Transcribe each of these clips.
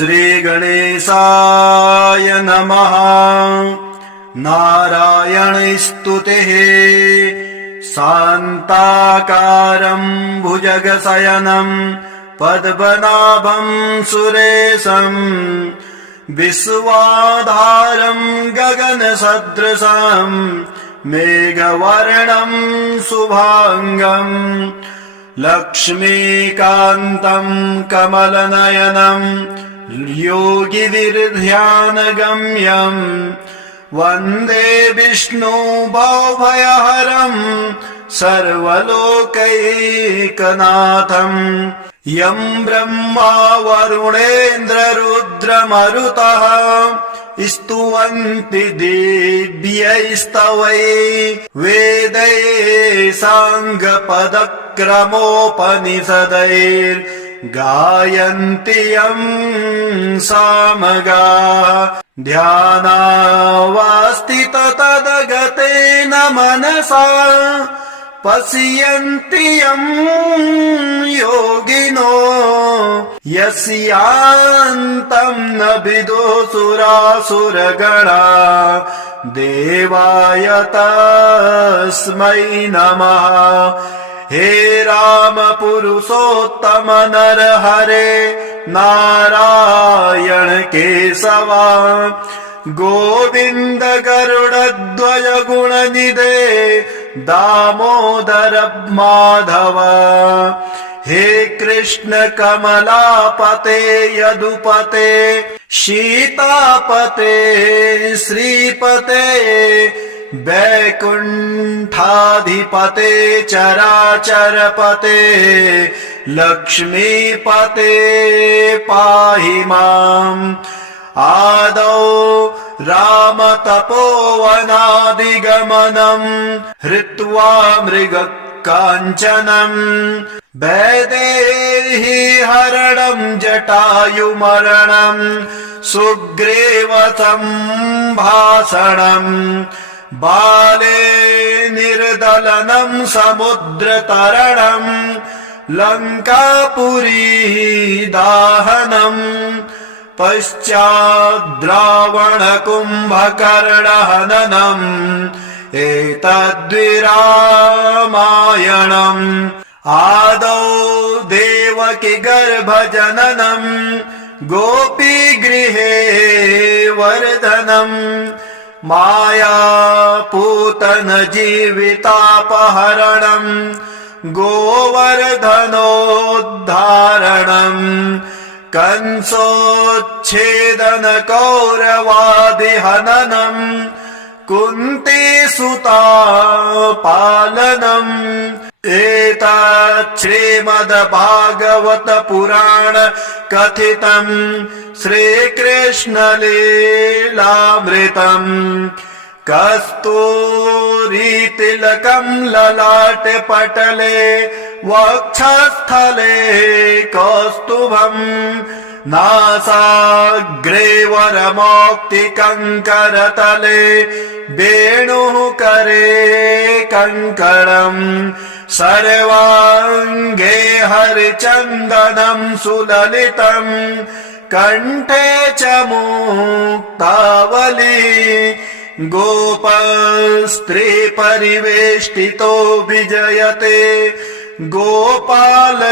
श्रीगणेशाय नमः। नारायणस्तुतिः शान्ताकारं भुजगशयनं पद्मनाभं सुरेशं विश्वाधारं गगनसदृशं मेघवर्णं शुभांगं लक्ष्मीकान्तं कमलनयनं योगिभिर्ध्यानगम्यं वन्दे विष्णु भवभयहरं सर्वलोकैकनाथं। यं ब्रह्मा वरुणेन्द्ररुद्रमरुतः स्तुवन्ति दिव्यैस्तवैः वेदैः साङ्गपदक्रमोपनिषदैर्गायन्ति यं सामगाः। ध्यानावस्थिततद्गतेन मनसा पश्यन्ति यं योगिनो यस्यान्तं न विदुषुरासुरगणा। देवाय तस्मै नमः। हे राम पुरुषोत्तम नरहरे नारायण केशवा गोविन्द गरुडध्वज गुणनिधे दामोदर माधव। हे कृष्ण कमलापते यदुपते सीतापते श्रीपते वैकुण्ठाधिपते चराचरपते लक्ष्मीपते पाहि माम्। आदौ रामतपोवनादिगमनं हृत्वा मृगकाञ्चनं वैदेही हरणं जटायुमरणं सुग्रीव सम्भाषणं बाले निर्दलनं समुद्रतरणं लङ्कापुरी दाहनम् पश्चाद्रावण कुम्भकर्णहननम् एतद्विरामायणम्। आदौ देवकी गर्भजननं गोपीगृहे वर्धनम् मायापूतन जीवितापहरणम् गोवर्धनोद्धारणम् कंसोच्छेदन कौरवादिहननम् कुन्तीसुता पालनम्। एतत् श्रीमद्भागवत पुराण कथितम् श्रीकृष्ण लीलामृतम्। कस्तूरीतिलकं ललाटे पटले वक्षस्थले कौस्तुभम् नासाग्रे वरमौक्तिकङ्करतले वेणुः करे कङ्कणम्। सर्वाङ्गे हरिचन्दनं सुललितम् कण्ठे च मुक्तावली गोपस्त्री परिवेष्टितो विजयते गोपालचूडामणिः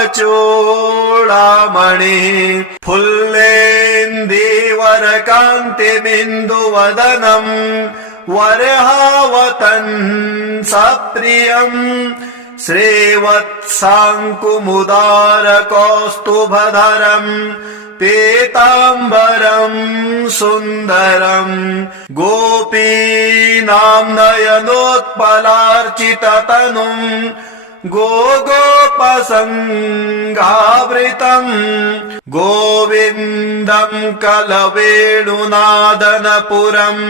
फुल्लेन्दीवरकान्तिबिन्दुवदनम् वरहावतंसप्रियम् श्रीवत्साङ्कुमुदारकौस्तुभधरम् पीताम्बरम् सुन्दरम्। गोपीनां नयनोत्पलार्चिततनुम् गोगोपसङ्गावृतम् गोविन्दं कलवेणुनादनपुरम्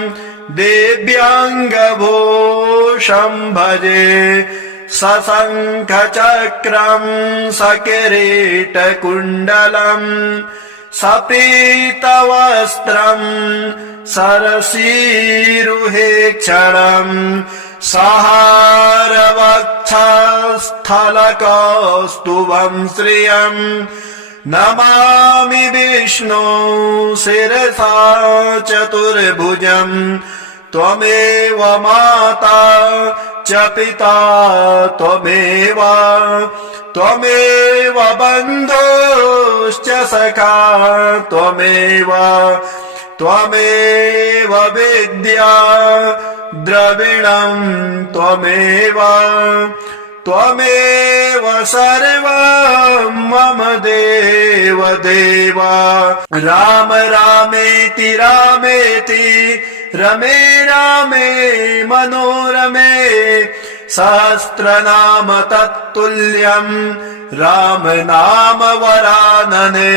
दिव्याङ्गभूषं भजे। सशङ्खचक्रम् सकिरीटकुण्डलम् सपीतवस्त्रम् सरसीरुहेक्षणम् सहारवक्षस्थलकौस्तुभम् श्रियम् नमामि विष्णु शिरसा चतुर्भुजम् त्वमेव माता च पिता त्वमेव बन्धुश्च सखा त्वमेव विद्या द्रविणम् त्वमेव सर्वं मम देव राम रामेति रमे रामे मनोरमे सहस्रनाम तत्तुल्यम् राम नाम वरानने।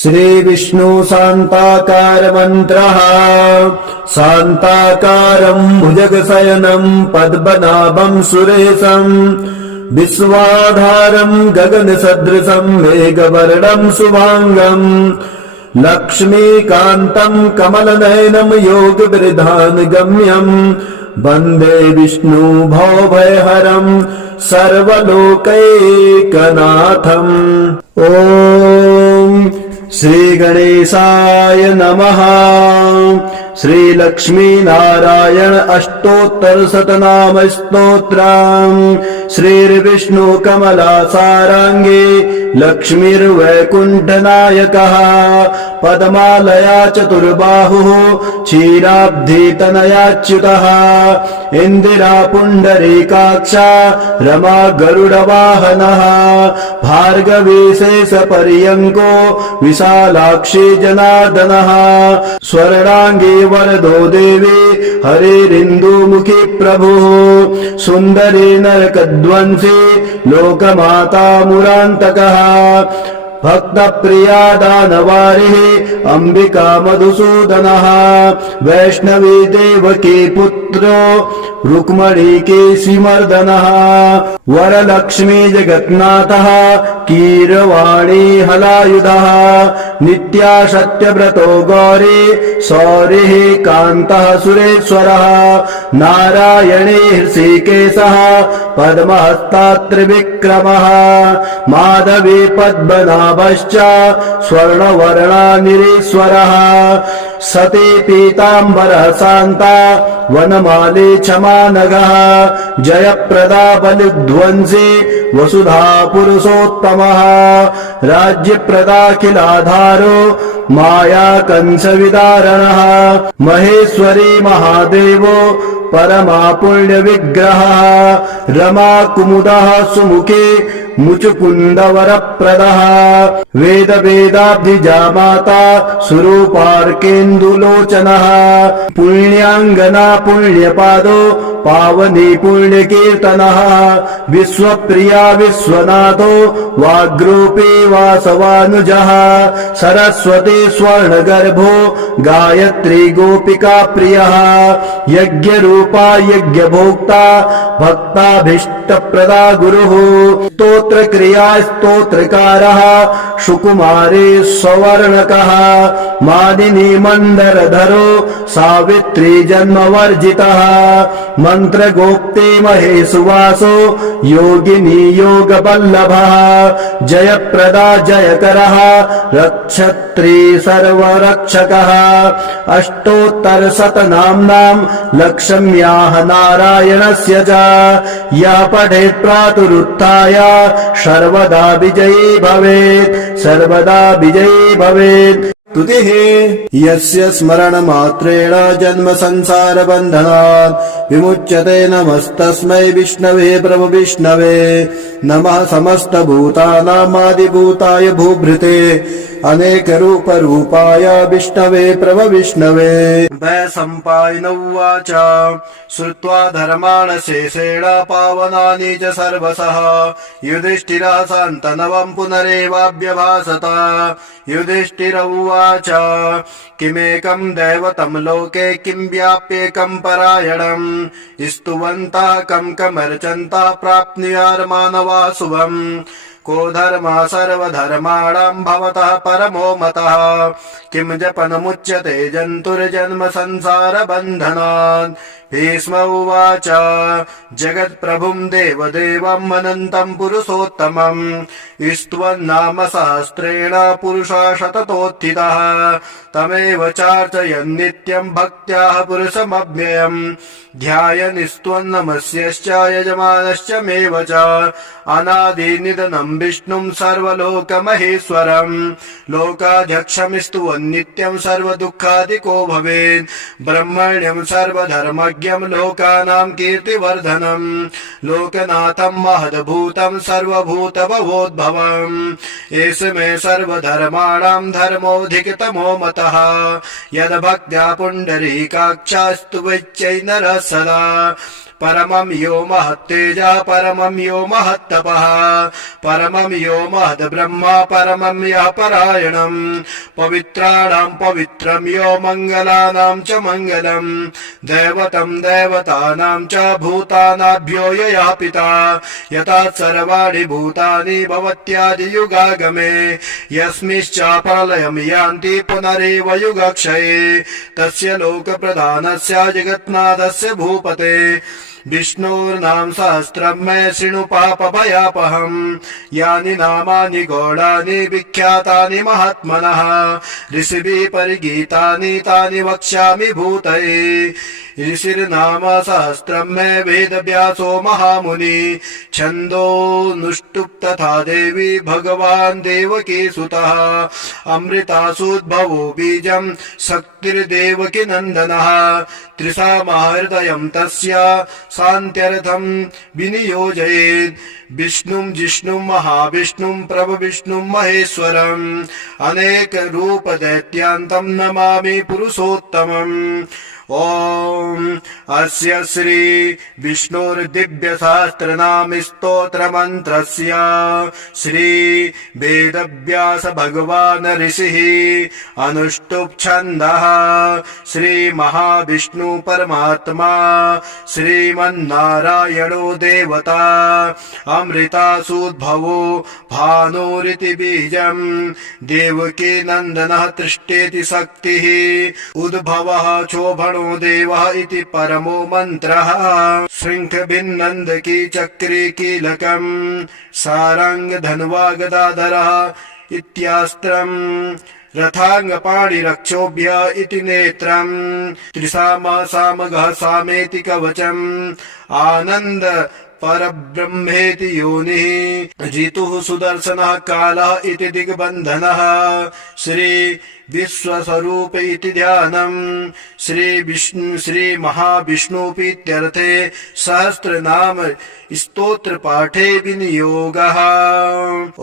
श्री विष्णु शान्ताकार मन्त्रः शान्ताकारम् भुजगशयनम् पद्मनाभम् सुरेशम् विश्वाधारम् गगनसदृशम् मेघवर्णम् शुभाङ्गम् लक्ष्मीकान्तम् कमलनयनम् योगवृधानुगम्यम् वन्दे विष्णु भवभयहरम् सर्वलोकैकनाथम्। ॐ श्री गणेशाय नमः। श्री लक्ष्मी नारायण अष्टोत्तरशतनाम स्तोत्रम्। श्रीर्विष्णु कमला सारांगे लक्ष्मीर्वैकुण्ठनायकः पद्मालया चतुर्बाहुः क्षीराब्धि तनयाच्युतः इन्दिरा पुण्डरीकाक्षा रमा गरुडवाहनः भार्गवी शेषपर्यङ्को विशालाक्षी जनार्दनः स्वर्णाङ्गी वरदो देवी हरिरिन्दुमुखी प्रभुः सुन्दरी नरकध्वंसी लोकमाता मुरान्तकः भक्तप्रिया दानवारिः अम्बिका मधुसूदनः वैष्णवी देवकी पुत्रो रुक्मणी केशिमर्दनः वरलक्ष्मी जगन्नाथः कीरवाणी हलायुधः नित्या सत्यव्रतो गौरी सौरिः कान्तः सुरेश्वरः नारायणी हृषिकेशः पद्महस्तात्रिविक्रमः माधवी पद्मनाभश्च स्वर्णवर्णानिरीश्वरः सती पीताम्बरः शान्ता वनमाली क्षमानघः जयप्रदा बलिध्वंसी वसुधा पुरुषोत्तमः राज्यप्रदाखिलाधारो माया कंसविदारणः महेश्वरी महादेवो परमा पुण्य विग्रहः रमा कुमुदः सुमुखे मुचुकुन्दवरप्रदः वेद वेदाब्धिजा माता सुरूपार्केन्दुलोचनः पुण्याङ्गना पुण्यपादो पावनी पुण्यकीर्तनः विश्वप्रिया विश्वनाथो वाग्रूपी वासवानुजः सरस्वती स्वर्णगर्भो गायत्री गोपिका प्रियः यज्ञरूपा यज्ञभोक्ता भक्ताभीष्टप्रदा गुरुः स्तोत्रक्रिया स्तोत्रकारः सुकुमारी सवर्णकः मादिनी मन्दरधरो सावित्री जन्मवर्जितः मन्त्रगोप्ते महेशुवासो योगिनी योगवल्लभः जयप्रदा जयकरः रक्षत्री सर्वरक्षकः अष्टोत्तरशतनाम्नां लक्ष्म्याः नारायणस्य च यः पठेत् प्रातरुत्थाय सर्वदा विजयी भवेत् स्तुतिः यस्य स्मरणमात्रेण जन्म संसार बन्धनात् विमुच्यते नमस्तस्मै विष्णवे प्रभु विष्णवे नमः समस्तभूतानामादिभूताय भूभृते अनेक रूप रूपाय विष्णवे प्रभ विष्णवे। वैशम्पायन उवाच श्रुत्वा धर्मान् शेषेण पावनानि च सर्वशः युधिष्ठिरः शान्तनवम् पुनरेवाभ्यभाषत। युधिष्ठिर उवाच किमेकम् दैवतम् लोके किं व्याप्येकम् परायणम् स्तुवन्तः कमर्चन्तः प्राप्नुयार्मानवा शुभम् को धर्मः सर्वधर्माणाम् भवतः परमो मतः किं जपनमुच्यते जन्तुर्जन्म संसार बन्धनात् भीष्म उवाच जगत्प्रभुं देवदेवम् अनन्तम् पुरुषोत्तमम् स्तुवन्नाम सहस्रेण पुरुषा शततोत्थितः तमेव चार्चयन् नित्यम् भक्त्या पुरुषमव्ययम् ध्यायन् स्तुवन्नमस्यश्च यजमानश्च मेव च अनादिनिधनम् विष्णुम् सर्वलोकमहेश्वरम् लोकाध्यक्षम् स्तुवन् नित्यम् सर्वदुःखादिको भवेत् ब्रह्मण्यम् सर्वधर्मज्ञम् लोकानाम् कीर्तिवर्धनम् लोकनाथम् महद्भूतम् सर्वभूतभवोद्भवम् एष मे सर्वधर्माणाम् धर्मोऽधिकतमो मतः यद्भक्त्या पुण्डरीकाक्षास्तुवच्चै नरः सदा परमं यो महत्तेजः परमं यो महत्तपः परमं यो महद्ब्रह्मा परमं यः परायणम् पवित्राणां पवित्रं यो मङ्गलानां च मङ्गलम् दैवतं दैवतानां च भूतानाभ्यो यः पिता यथा सर्वाणि भूतानि भवत्यादियुगागमे यस्मिश्च प्रलयं यान्ति पुनरेव युगक्षये तस्य लोकप्रधानस्य जगन्नाथस्य भूपते विष्णोर्नाम सहस्रम् मे शृणु पापभयापहम् यानि नामानि गौणानि विख्यातानि महात्मनः ऋषिभिः परिगीतानि तानि वक्ष्यामि भूतये ऋषिर्नाम सहस्रम् मे वेदव्यासो महामुनि छन्दोनुष्टुप् तथा देवी भगवान् देवकी सुतः अमृतासूद्भवो बीजम् शक्तिर्देवकी नन्दनः त्रिसामहृदयम् तस्य शान्त्यर्थम् विनियोजयेत् विष्णुं जिष्णुं महाविष्णुं प्रभविष्णुं महेश्वरम् अनेक रूप दैत्यान्तं नमामि पुरुषोत्तमम् ओम अस्य श्री विष्णुर्दिव्य सहस्रनाम स्तोत्र मंत्रस्य श्री वेदव्यास भगवान ऋषिः अनुष्टुप् छन्दः श्री महाविष्णु परमात्मा श्रीमन्नारायणो देवता अमृतासूद्भवो भानुरिति बीजम् देवकी नन्दनः तृष्टेति शक्तिः उद्भवः क्षोभणो देवः इति परमो मन्त्रः शृङ्खभिन्नन्दकी चक्री कीलकम् सारङ्ग धन्वा गदाधरः इत्यास्त्रम् रथाङ्गपाणिरक्षोभ्य इति नेत्रम् त्रिसामा सामगः सामेति कवचम् आनन्द परब्रह्मेति योनिः ऋतुः सुदर्शनः कालः इति दिग्बन्धनः श्री विश्वस्वरूप इति ध्यानम् श्री महाविष्णुपीत्यर्थे सहस्रनाम स्तोत्र पाठे विनियोगः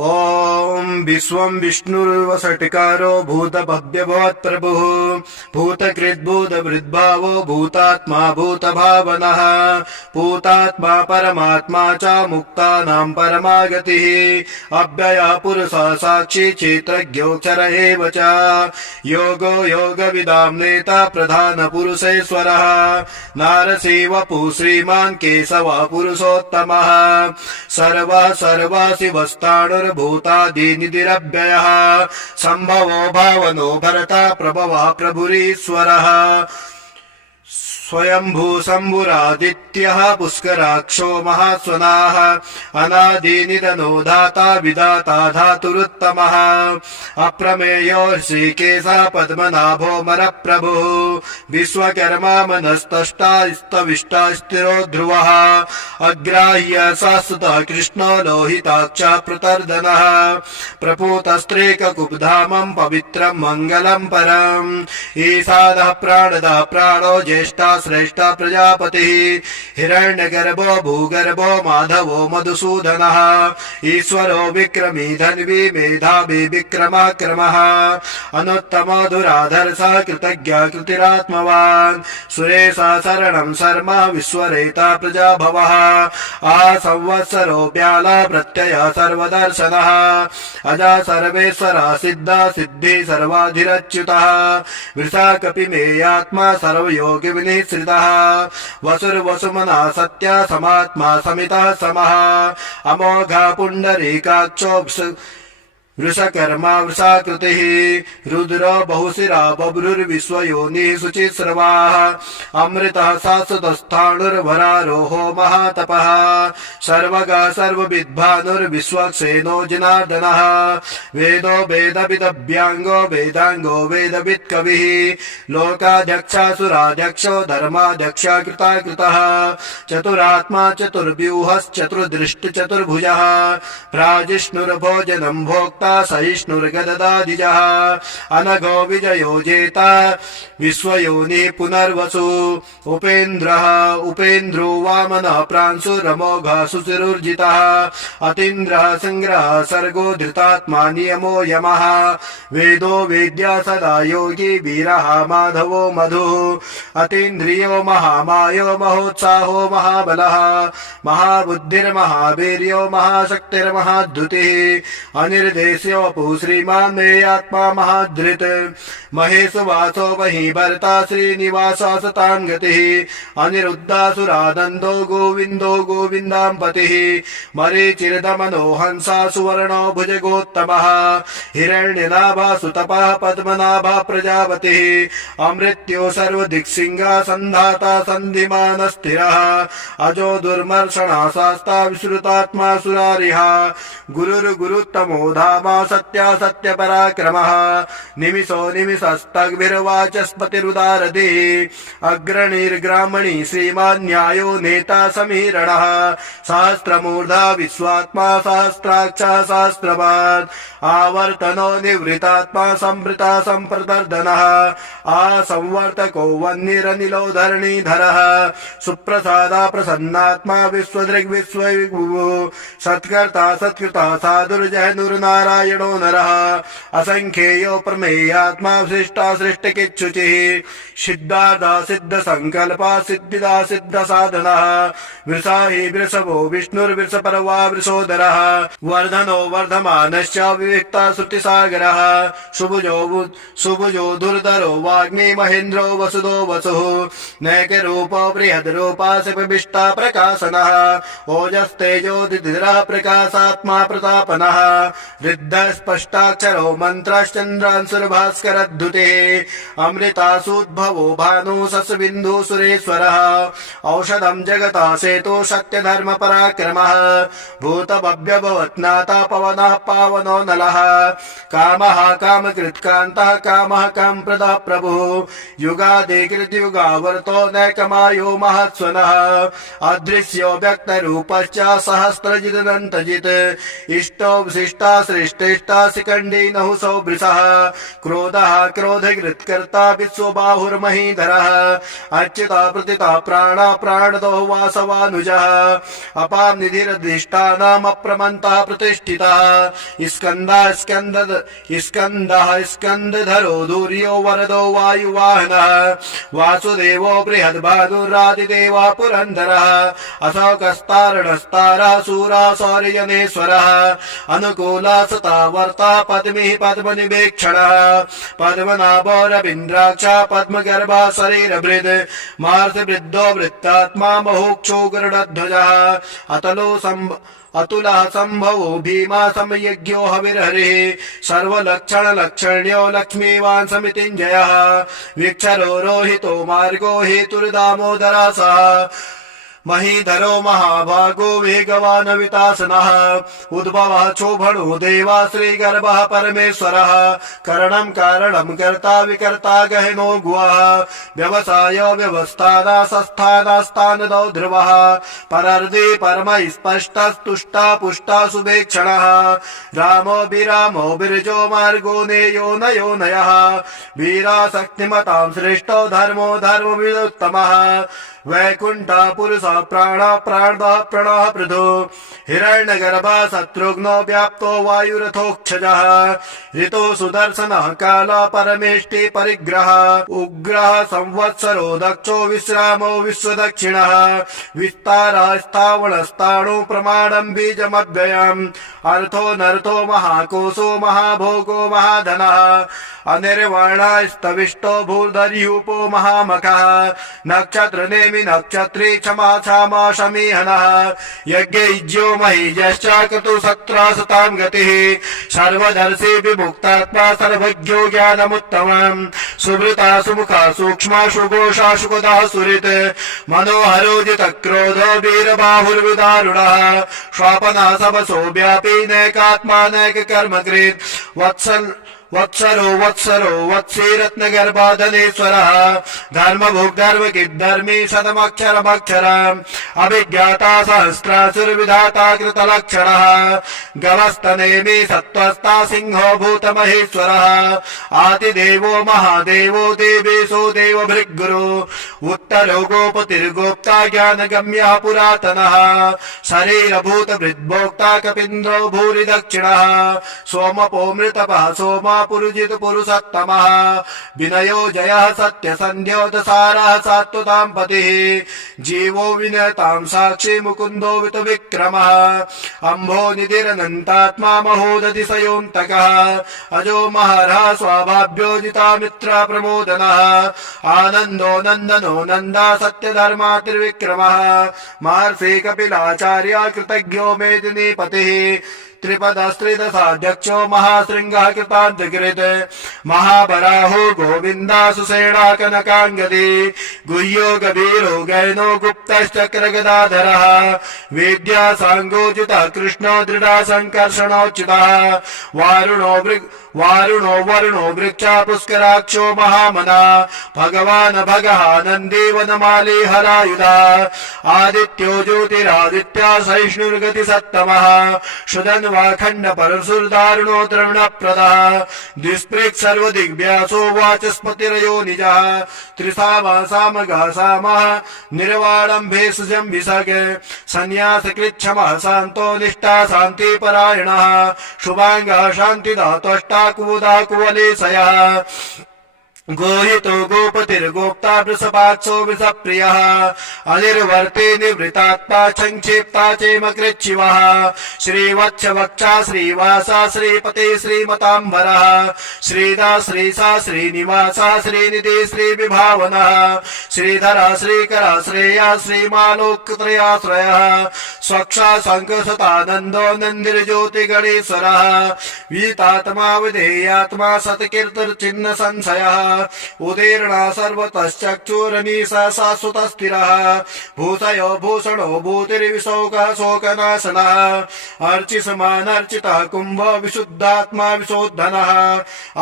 ओम विश्वं विष्णुर्वषट्कारो भूत भव्य भवत् प्रभुः भूतकृत् भूतभृद्भावो भूतात्मा भूत भावनः भूतात्मा परमात्मा च मुक्तानां परमागतिः अव्ययः पुरुषः साक्षी क्षेत्रज्ञोऽक्षर एव च योगो योगविदां नेता प्रधान पुरुषेश्वरः नारसी वपुः श्रीमान् केशवः पुरुषोत्तमः सर्वः सर्वाशिवस्ताणुर्भूतादिनिधिरव्ययः सम्भवो भावनो भरता प्रभवः प्रभुरीश्वरः स्वयंभू शम्भुरादित्यः पुष्कराक्षो महास्वनाः अनादिनिधनो दाता विदाता धातुरुत्तमः अप्रमेयो ऋषिकेशः पद्मनाभो मरप्रभुः विश्वकर्मा मनस्तष्टा स्तविष्टा स्थिरो ध्रुवः अग्राह्य शाश्वतः कृष्णो लोहिताक्षः प्रतर्दनः प्रपूतस्त्रेककुब्धामम् पवित्रम् मङ्गलम् परम् ईशानः प्राणदः प्राणो ज्येष्ठा श्रेष्ठा प्रजापतिः हिरण्यगर्भो भूगर्भो माधवो मधुसूदनः ईश्वरो विक्रमी धन्वी मेधावी विक्रमाक्रमः अनुत्तमो दुराधर्षः कृतज्ञः कृतिरात्मवान् सुरेशः शरणं शर्मा विश्वरेता प्रजाभवः संवत्सरो व्याला प्रत्ययः सर्वदर्शनः अजा सर्वेश्वरः सिद्धा सिद्धि सर्वाधिरच्युतः वृषा कपिमेयात्मा सर्वयोगि विनिश्रितः वसुर्वसुमना सत्या समात्मा समितः समः अमोघा पुण्डरीकाक्षो वृषकर्मा वृषाकृतिः रुद्र बहुशिरा बभ्रुर्विश्वयोनिः शुचिस्रवाः अमृतः शाश्वतस्थाणुर्वरारोहो महातपः सर्वगः सर्वविद्भानुर्विश्वक्सेनो जनार्दनः वेदो वेदविदभ्यांगो वेदांगो वेदवित् कविः लोकाध्यक्षासुराध्यक्षो धर्माध्यक्ष कृताकृतः चतुरात्मा चतुर्व्यूहश्चतुर्दृष्ट चतुर्भुजः प्राजिष्णुर्भोजनं भोक्ता सहिष्णुर्गददादिजः अनघो विजयो जेता विश्वयोनि पुनर्वसु उपेन्द्रः उपेन्द्रो वामनः प्रांशुरमोघः सुचिरुर्जितः अतीन्द्रः संग्रह सर्गो धृतात्मा नियमो यमः वेदो वेद्या सदा योगी वीरः माधवो मधुः अतीन्द्रियो महामायो महोत्साहो महाबलः महाबुद्धिर्महावीर्यो महाशक्तिर्महाद्युतिः अनिर्देश्यो वपु श्रीमान् मे आत्मा महाधृत् महेशवासो वही भर्ता श्रीनिवास सतां गतिः अनिरुद्धासुरानन्दो गोविन्दो गोविन्दां पतिः मरीचिर्दमनो हंसा सुवर्णो भुजगोत्तमः हिरण्यनाभा सुतपः पद्मनाभा प्रजापतिः अमृत्यो सर्वदिक्सिंहा सन्धाता सन्धिमान् स्थिरः अजो दुर्मर्षणा शास्ता विश्रुतात्मा सुरारिः गुरुर्गुरुत्तमो धामा सत्या सत्यपराक्रमः निमिषो निमिषस्तग्भिर्वाचस्पतिरुदारधिः अग्रणीर्ग्रामणी श्रीमान् न्यायो नेता समीरणः सहस्रमूर्धा विश्वात्मा सहस्राक्षः सहस्रपात् आवर्तनो निवृतात्मा संवृता संप्रदर्दनः आसंवर्तको वह्निरनिलो धरणीधरः सुप्रसादा प्रसन्नात्मा विश्वदृग्विश्वविभुः सत्कर्ता सत्कृता साधुर्जयनुर्नारायणो नरः असंख्येयो प्रमेयात्मा सृष्टा सृष्टिकिच्छुचिः सिद्धार्था सिद्ध संकल्पा सिद्धिदा सिद्ध साधनः वृषाहि वृषभो विष्णुर्वृषपर्वा वृषोदरः वर्धनो वर्धमानश्च विविक्ता श्रुतिसागरः सुभुजो दुर्धरो वाग्मी महेन्द्रो वसुदो वसुः नैकरूपो बृहद्रूपा शिवविष्टा प्रकाशनः ओजस्तेजो दिधिरः प्रकाशात्मा प्रतापनः रिद्धः स्पष्टाक्षरो मन्त्रश्चन्द्रांशुर्भास्करद्युतिः अमृतासूद्भवो भानु सस्बिन्दु सुरेश्वरः औषधं जगता सेतो सत्यधर्म पराक्रमः भूतभव्यभवत्नाथा पवनः पावनो नलः कामः कामकृत्कान्तः कामः कामप्रदः प्रभुः युगादिकृतयुगावर्तो नैकमायो महत्स्वनः अदृश्यो व्यक्तरूपश्च सहस्रजिदनन्तजित् इष्टो विशिष्टा श्रेष्ठेष्टा शिखण्डी नहुसो वृषः क्रोधः क्रोधकृत्कर्ता विश्वबाहुर्महीधरः अच्युता प्रतिता प्राणा प्राणदो वासवानुजः अपां निधिरधिष्ठानम् अप्रमन्तः प्रतिष्ठितः स्कन्दः स्कन्दधरो दूर्यो वरदो वायुवाहनः वासुदेवो बृहद्भानुरादिदेवः पुरन्दरः अशोकस्तारणस्तारः शूरः सौर्यजनेश्वरः अनुकूला सता वर्ता पद्मिः पद्मनिवेक्षणः पद्मनाभो रवीन्द्राक्षः पद्मगर्भः शरीरभृद् मार्षवृद्धो वृत्तात्मा महोक्षो गरुडध्वजः अतुलः संभवो भीमा समयज्ञो हविर्हरिः सर्वलक्षणलक्षण्यो लक्ष्मीवान् समितिञ्जयः विक्षरो रोहितो मार्गो हेतुर्दामोदरासः महीधरो महाभागो वेगवान् वितासनः उद्भवः क्षोभणो देवा श्रीगर्भः परमेश्वरः करणं कारणं कर्ता विकर्ता गहनो गुवः व्यवसाय व्यवस्थाना संस्थानास्तानदो ध्रुवः परर्दि परमः स्पष्टस्तुष्टा पुष्टा सुभेक्षणः रामो विरामो बिरजो मार्गो नेयो नयो नयः वीरा शक्तिमतां श्रेष्ठो धर्मो धर्मविदुत्तमः वैकुंठ पुरुष प्राण प्राणः प्रणः पृथु हिरण्यगर्भः शत्रुघ्नो व्याप्तो वायुरथोक्षजः ऋतो सुदर्शनः कालः परमेष्टि परिग्रह उग्रः संवत्सरो दक्षो विश्रामो विश्वदक्षिणः विस्तारः स्थावणस्ताणु प्रमाणं बीजमव्ययम् अर्थो नर्थो महाकोशो महाभोगो महाधनः अनिर्वर्णस्तविष्टो भूर्धर्यूपो महामखः नक्षत्रनेमि नक्षत्री क्षमा क्षमा शमीहनः यज्ञैज्यो महीजश्च क्रतु सत्रासतां गतिः सर्वदर्शी विमुक्तात्मा सर्वज्ञो ज्ञानमुत्तमम् सुवृता सुमुखा सूक्ष्मा सुघोषा सुखदा सुहृत् मनोहरो जितक्रोधो वीरबाहुर्विदारुणः स्वापना सबसो व्यापी नैकात्मा नैककर्मकृत् वत्सरो वत्सी रत्नगर्भाधनेश्वरः धर्मभुग्धर्मकिद्धर्मी शतमक्षरमक्षरम् अभिज्ञाता सहस्रासुरविधाता कृतलक्षणः गवस्तनेमि सत्त्वस्ता सिंहो भूतमहेश्वरः आदिदेवो महादेवो देवेशो देवभृग्गुरो उत्तरो गोपतिर्गोप्ता ज्ञानगम्यः पुरातनः शरीरभूतभृद्भोक्ता कपीन्द्रो भूरि दक्षिणः सोमपो मृतपः सोमा पुरुजित पुरुषोत्तमः विनयो जयः सत्यसन्ध्यो दसारः सात्वतां पतिः जीवो विनतां साक्षी मुकुन्दो वितविक्रमः अम्भो निधिरनन्तात्मा महोदधिशयोऽन्तकः अजो महरः स्वाभाभ्यो जिता मित्रा प्रमोदनः आनन्दो नन्दनो नन्दा सत्यधर्मा त्रिविक्रमः महर्षि कपिलाचार्य कृतज्ञो मेदिनीपतिः त्रिपदस्त्रिदशाध्यक्षो महाशृङ्गः कृतान्तकृत् महाबराहो गोविन्दा सुषेणा कनकाङ्गदी गुह्यो गभीरो गैनो गुप्तश्चक्रगदाधरः वेद्या साङ्गोचितः कृष्णो दृढा सङ्कर्षणोच्युतः वारुणो वरुणो वृक्षा पुष्कराक्षो महामना भगवान् भगः नन्दी वनमाली हरायुधा आदित्यो ज्योतिरादित्या सहिष्णुर्गतिसत्तमः सुदन्वाखण्ड परशुर्दारुणो द्रविणप्रदः द्विस्पृक् सर्वदिग्व्यासो वाचस्पतिरयो निजः त्रिसामः सामः निर्वाणं भेषजं विसर्ग संन्यासकृच्छमः शान्तो निष्ठा शान्तिपरायणः शुभाङ्गः शान्तिदातष्टा कुमुदा कुवलेशयः गोहितो गोपतिर्गोप्ता वृषभाक्षो वृषप्रियः अनिर्वर्ते निवृतात्मा संक्षिप्ता चेमकृच्छिवः श्रीवत्सवक्षा श्रीवासा श्रीपते श्रीमताम्बरः श्रीदा श्रीसा श्रीनिवासा श्रीनिधि श्रीविभावनः श्रीधरा श्रीकरा श्रेया श्रीमालोकत्रयाश्रयः स्वक्षा शङ्खसतानन्दो नन्दिर्ज्योतिगणेश्वरः वीतात्मा विधेयात्मा सत्कीर्तिर्चिह्न संशयः उदीर्णा सर्वतश्चक्षुरनीशा शाश्वतस्थिरः भूषयो भूषणो भूतिर्विशोकः शोकनाशनः अर्चिसमानर्चितः कुम्भ विशुद्धात्मा विशोद्धनः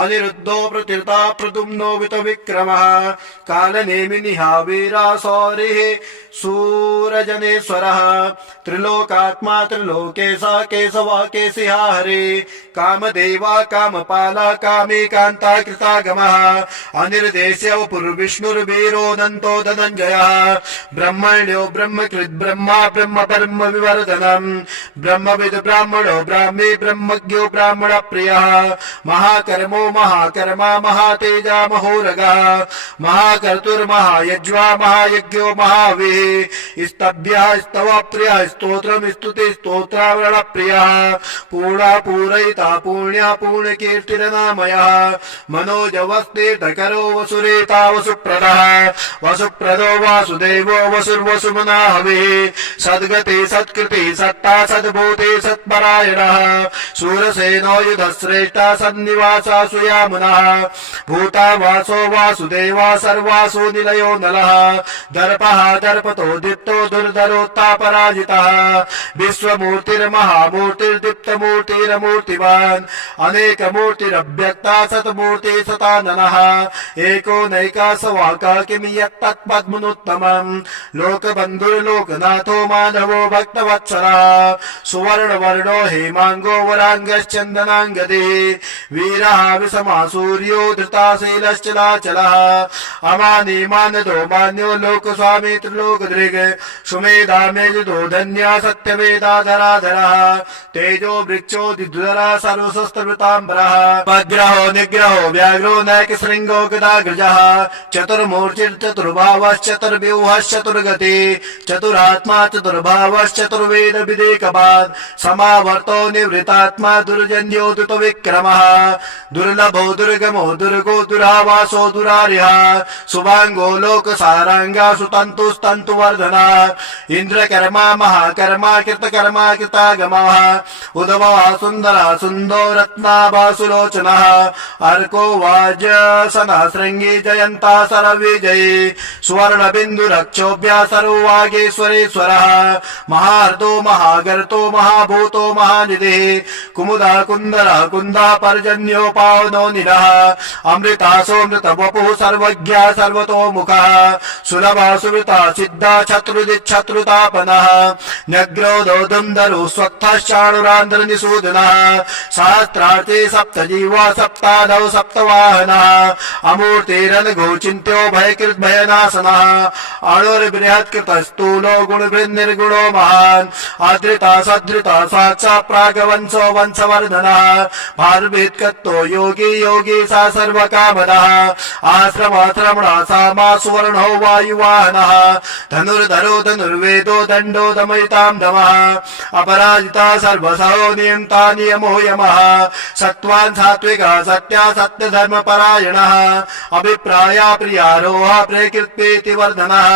अनिरुद्धो प्रतीर्ता प्रद्युम्नो वितविक्रमः कालनेमिनिः वीरा सौरिः सूरजनेश्वरः त्रिलोकात्मा त्रिलोकेशः केशवः केशिहा हरे कामदेवा कामपाला कामेकान्ता कृतागमः अनिर्देश्य पुर्विष्णुर्वीरोऽनन्तो धनञ्जयः ब्रह्मण्यो ब्रह्मकृत् ब्रह्मा ब्रह्म ब्रह्म विवर्धनम् ब्रह्मविद् ब्राह्मणो ब्राह्मी ब्रह्मज्ञो ब्राह्मण प्रियः महाकर्मो महाकर्मा महातेजा महोरगः महाकर्तुर्महायज्वा महायज्ञो महावीः स्तभ्यः स्तव प्रियः स्तोत्रम् स्तुति स्तोत्रावरण प्रियः पूर्णा पूरयिता पुण्या पूर्णकीर्तिरनामयः मनोजवस्तीर्थकरो वसुरेता वसुप्रदः वसुप्रदो वासुदेवो वसुर्वसुमना हविः सद्गति सत्कृति सत्ता सद्भूते सत्परायणः शूरसेनो युधश्रेष्ठा सन्निवासा सुयामुनः भूता वासो वासुदेवा सर्वासु निलयो नलः दर्पः दर्पतो दीप्तो दुर्धरोत्तापराजितः विश्वमूर्तिर्महामूर्तिर्दीप्तमूर्तिरमूर्तिवान् अनेकमूर्तिरव्यक्ता सतमूर्ति सताननः एको नैकासवाका किं यत्तत्पद्मनुत्तमम् लोकबन्धुर्लोकनाथो माधवो भक्तवत्सलः सुवर्णवर्णो हेमाङ्गो वराङ्गश्चन्दनाङ्गदिः वीरः विषमा सूर्यो धृताशीलश्चलाचलः अमानी मानदो मान्यो लोकस्वामी त्रिलोकदृग् सुमेधा मेजुदो धन्या सत्यवेदाधराधरः तेजो वृक्षो दिद्वरः सर्वशस्त्रवृताम्बरः पग्रहो निग्रहो व्याघ्रो नैकशृङ्ग चतुरङ्गो गदाग्रजः चतुर्मूर्तिर्चतुर्भावश्चतुर्व्यूहश्चतुर्गति चतुरात्मा चतुर्भावश्चतुर्वेद विदेकपात् समावर्तो निवृतात्मा दुर्जन्यो दुतविक्रमः दुर्लभो दुर्गमो दुर्गो दुरावासो दुरार्यः शुभांगो लोकसारांगा सुतन्तुस्तन्तुवर्धना इंद्रकर्मा महाकर्मा कृतकर्मा कृतागमः उदवा सुन्दरा सुन्दो रत्नाभा सुलोचनः अर्को वाजसना शृंगी जयन्ता सरविजयी सुवर्णबिन्दुरक्षोभ्या सर्ववागेश्वरेश्वरः महार्दो महागर्तो महाभूतो महानिधिः कुमुदा कुन्दरा कुन्दा पर्जन्यो पावनो निरः अमृतासोऽमृत वपुः सर्वज्ञा सर्वतोमुखः सुलभा सुवृता सिद्धा शत्रुदिच्छत्रुतापनः न्यग्रोधो दुन्दरो स्वत्थश्चाणुरान्ध्रनिषूदनः सहस्रार्थे सप्तजीवा सप्तादौ सप्तवाहनः अमूर्तिरनघो चिन्त्यो भयकृद्भयनाशनः अणुर्बृहत्कृतस्थूलो गुणभृन्निर्गुणो महान् आदृता सदृता साक्षात् प्रागवंशो वंशवर्धनः भारभीत्कत्तो योगी योगी सा सर्वकामदः आश्रमाश्रमणा सामा सुवर्णो वायुवाहनः धनुर्धरो धनुर्वेदो दण्डो दमयितां दमः अपराजिता सर्वसहो नियन्ता नियमो यमः सत्त्वान् सात्विका सत्या सत्यधर्मपरायणः अभिप्राया प्रियारोहा प्रकृत्पेति वर्धनः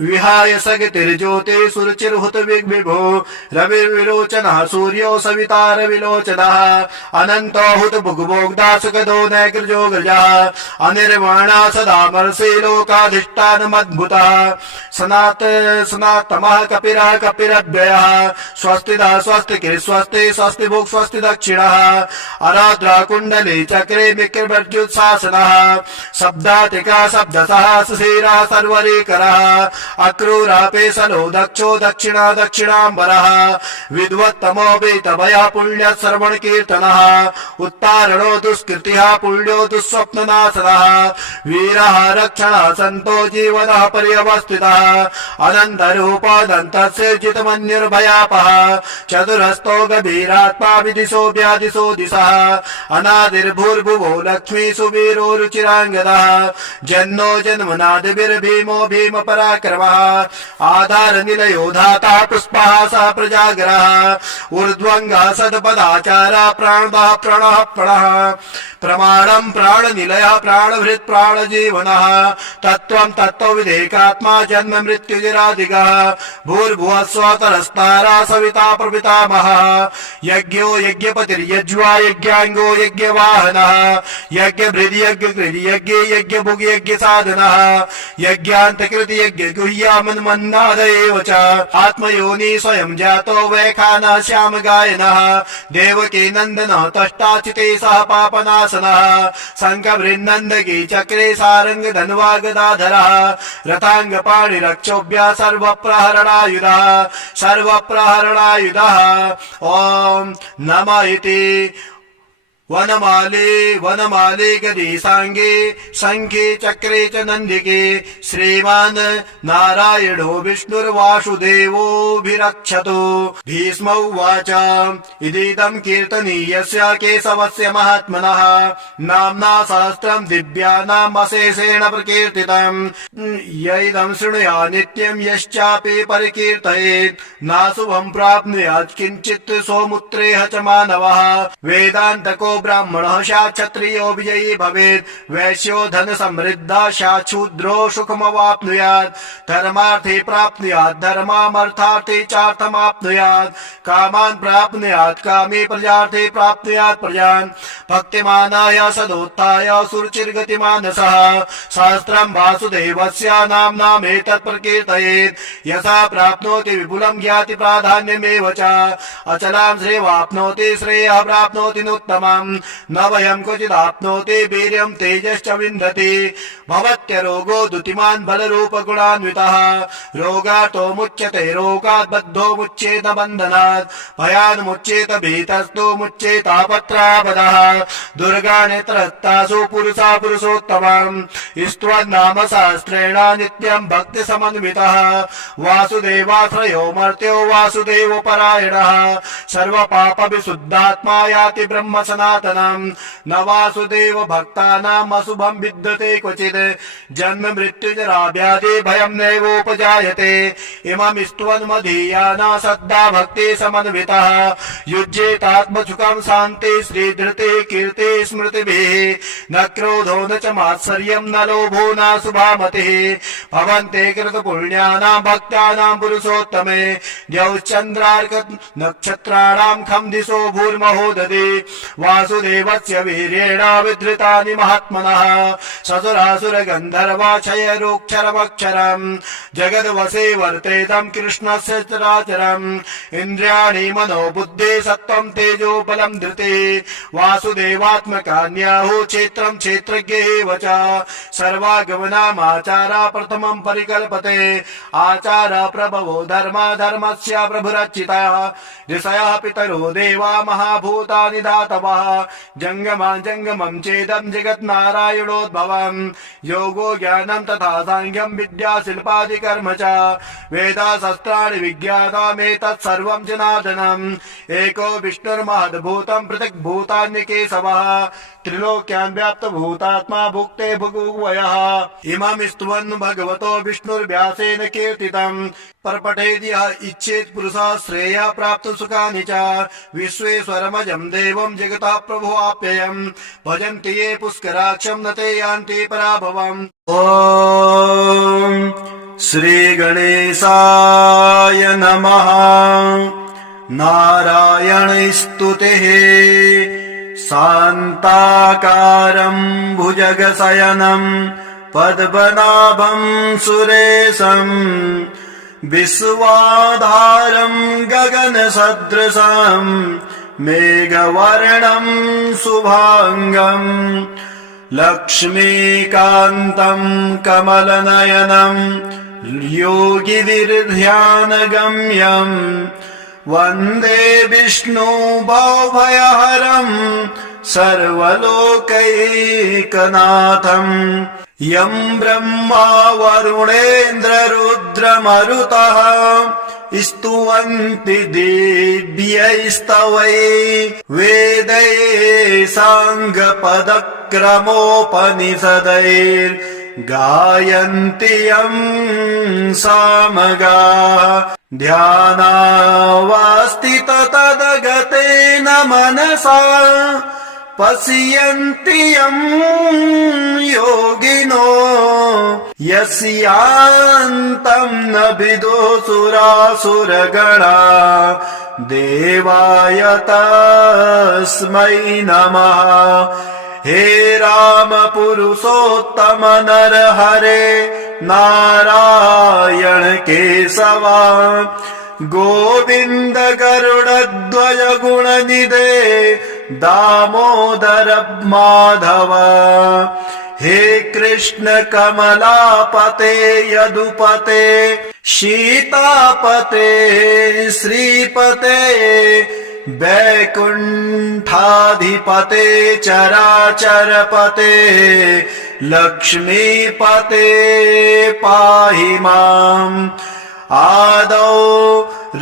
विहाय सगतिर्ज्योति सुरुचिर्हुत विभो रविर्विलोचनः सूर्यो सवितार विलोचनः अनन्तो हुत भुग्भोग्धा सुखदो नैग्रजो ग्रजः अनिर्वाणा सदा मर्षि लोकाधिष्ठानमद्भुतः सनातमः कपिरः कपिरद्वयः स्वस्तिदा स्वस्तिकृ स्वस्ति स्वस्ति भुक् स्वस्ति दक्षिणः आराद्रा कुण्डली चक्रे विक्रमर्जुत्शासनः शब्दातिका शब्दसः सुशीरः सर्वरीकरः अक्रूरापेशलो दक्षो दक्षिणा दक्षिणाम्बरः विद्वत्तमो वेतभयः पुण्यः श्रवण कीर्तनः उत्तारणो दुष्कृतिः पुण्यो दुःस्वप्ननाशनः वीरः रक्षणः सन्तो जीवनः पर्यवस्थितः अनन्तरूपादन्तस्य जितमन्युर्भयापः चतुरस्तो गभीरात्मा विदिशो व्यादिशो दिशः अनादिर्भूर्भुवो लक्ष्मी सुवीरो रुचिराङ्गदः जन्नो जन्मनादिर्भीमो भीम पराक्रमः आधार निलयो धाता पुष्पः स प्रजागरः ऊर्ध्वङ्गः सदपदाचारः प्राणदः प्रणः प्रणः प्रमाणं प्राणनिलयः प्राणभृत् प्राणजीवनः तत्त्वं तत्त्वविदेकात्मा जन्म मृत्युजरादिगः भूर्भुवः स्वतरस्तारा सविता प्रपितामहः यज्ञो यज्ञपतिर्यज्वा यज्ञाङ्गो यज्ञवाहनः यज्ञभृद् यज्ञकृद् यज्ञे यज्ञभुग् यज्ञसाधनः यज्ञान्तकृति यज्ञगुह्यामन्मन्नाद एव च आत्मयोनि स्वयं जातो वैखानः श्यामगायनः देवकी नन्दनः तष्टाचिते सह पापनाशनः शङ्खभृन्नन्दकी चक्रे सारंग धन्वा गदाधरः रथाङ्गपाणिरक्षोभ्यः सर्वप्रहरणायुधः सर्वप्रहरणायुधः ॐ नमः इति वनमाले वनमाले गदे सांगे शंखे चक्रे च नन्दिके श्रीमान् नारायणो विष्णुर्वासुदेवोऽभिरक्षतु भीष्म उवाच इदीदं कीर्तनीयस्य केशवस्य महात्मनः नाम्ना सहस्रं दिव्यानाम् अशेषेण प्रकीर्तितम् य इदं शृणुया नित्यं यश्चापि परिकीर्तयेत् नाशुभं प्राप्नुयात् किञ्चित् सोमुत्रेह च मानवः वेदान्तको ब्राह्मणः स्यात् क्षत्रियो विजयी भवेत् वैश्यो धन समृद्धा स्यात् शूद्रो सुखमवाप्नुयात् धर्मार्थे प्राप्नुयात् धर्मामर्थार्थे चार्थमाप्नुयात् कामान् प्राप्नुयात् कामे प्रजार्थे प्राप्नुयात् प्रजान् भक्तिमानाय सदोत्थाय सुरुचिर्गतिमानसः सहस्रं वासुदेवस्य नाम्नामेतत् प्रकीर्तयेत् यथा प्राप्नोति विपुलं ज्ञाति प्राधान्यमेव च अचलां श्रेयवाप्नोति श्रेयः प्राप्नोति नोत्तमम् न वयं क्वचिदाप्नोति वीर्यं तेजश्च विन्दति भवत्यरोगो दुतिमान् बलरूपगुणान्वितः रोगातो मुच्यते रोगात् बद्धो मुच्येत बन्धनात् भयान् मुच्येत भीतस्तो मुच्येतापत्रापदः दुर्गानेत्रस्तासु पुरुषा पुरुषोत्तमम् स्तुवन्नाम सहस्रेण नित्यं भक्तिसमन्वितः वासुदेवाश्रयो मर्त्यो वासुदेवपरायणः सर्वपापविशुद्धात्मा याति ब्रह्मसना सनातनम् न वासुदेव भक्तानाम् अशुभम् विद्यते क्वचित् जन्म मृत्युजरा व्याधि भयम् नैवोपजायते इमम् स्तुवन्मधीयाना सद्दा भक्ति समन्वितः युज्येतात्मसुखम् शान्ति श्रीधृते कीर्ति स्मृतिभिः न क्रोधो न च मात्सर्यम् न लोभो न शुभामतिः भवन्ते कृतपुण्यानाम् भक्तानाम् पुरुषोत्तमे द्यौश्चन्द्रार्क नक्षत्राणाम् खम् दिशो भूर्महो ददे वासुदेवस्य वीर्येण विधृतानि महात्मनः ससुरासुर गन्धर्वाक्षयरोक्षरमक्षरम् जगद्वसे वर्तेतम् कृष्णस्य चराचरम् इन्द्रियाणि मनो बुद्धि सत्त्वम् तेजो बलम् धृते वासुदेवात्मकान्याहु क्षेत्रम् क्षेत्रज्ञ एव च सर्वागमनामाचारा प्रथमम् परिकल्पते आचार प्रभवो धर्मा धर्मस्य प्रभुरचितः ऋषयः पितरो देवा महाभूतानि धातवः जङ्गमम् चेदम् जगन्नारायणोद्भवम् योगो ज्ञानम् तथा साङ्ख्यम् विद्या शिल्पादिकर्म च वेदाशस्त्राणि विज्ञातमेतत् सर्वम् जनार्दनम् एको विष्णुर्महद्भूतम् पृथक् भूतान्यकेशवः त्रिलोक्यान् व्याप्तभूतात्मा भुक्ते भुगुवयः इमम् स्तुवन् भगवतो विष्णुर्व्यासेन कीर्तितम् परपठेद् यः इच्छेत् पुरुषः श्रेयः प्राप्तुं सुखानि च विश्वेश्वरमजम् देवम् जगतः प्रभुवाप्ययम् भजन्ति ये पुष्कराक्षम् न ते यान्ति पराभवम्। ॐ श्रीगणेशाय नमः। नारायण स्तुतिः शान्ताकारम् भुजगशयनम् पद्मनाभम् सुरेशम् विश्वाधारम् गगनसदृशम् मेघवर्णम् शुभाङ्गम् लक्ष्मीकान्तम् कमलनयनम् योगिभिर्ध्यानगम्यम् वन्दे विष्णु भवभयहरम् सर्वलोकैकनाथम् यम् ब्रह्मा वरुणेन्द्ररुद्रमरुतः स्तुवन्ति दिव्यैस्तवै वेदैः साङ्गपदक्रमोपनिषदैर्गायन्ति यम् सामगाः ध्यानावस्थिततदगतेन मनसा पश्यन्ति यम् योगिनो यस्यान्तम् न विदुसुरासुरगणा देवाय तस्मै नमः। हे राम पुरुषोत्तम नर हरे नारायण केशवा गोविन्द गरुडध्वज गुणनिधे दामोदर माधव। हे कृष्ण कमलापते यदुपते सीतापते श्रीपते वैकुण्ठाधिपते चराचरपते लक्ष्मीपते पाहि माम्। आदौ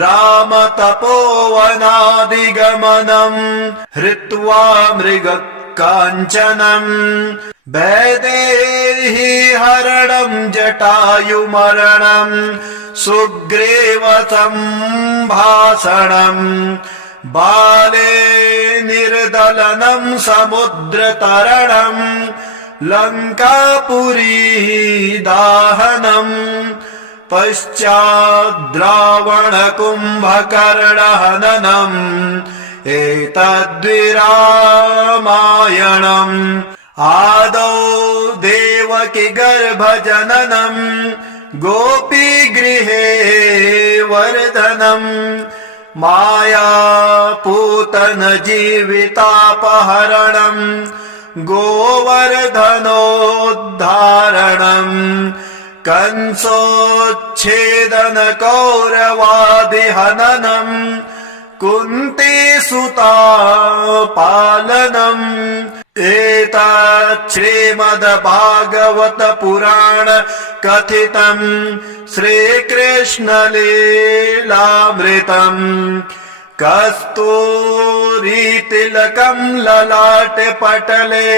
रामतपोवनादिगमनम् हृत्वा मृगकाञ्चनम् वैदेही हरणम् जटायुमरणम् सुग्रीव सम्भाषणम् बाले निर्दलनम् समुद्रतरणम् लङ्कापुरी दाहनम् पश्चाद्रावण कुम्भकर्णहननम् एतद्विरामायणम्। आदौ देवकी गर्भजननम् गोपीगृहे वर्धनम् मायापूतन जीवितापहरणम् गोवर्धनोद्धारणम् कंसोच्छेदन कौरवादिहननम् कुन्तीसुता पालनम् एतत् श्रीमद्भागवत पुराण कथितम् श्रीकृष्ण लीलामृतम्। कस्तूरीतिलकं ललाटे पटले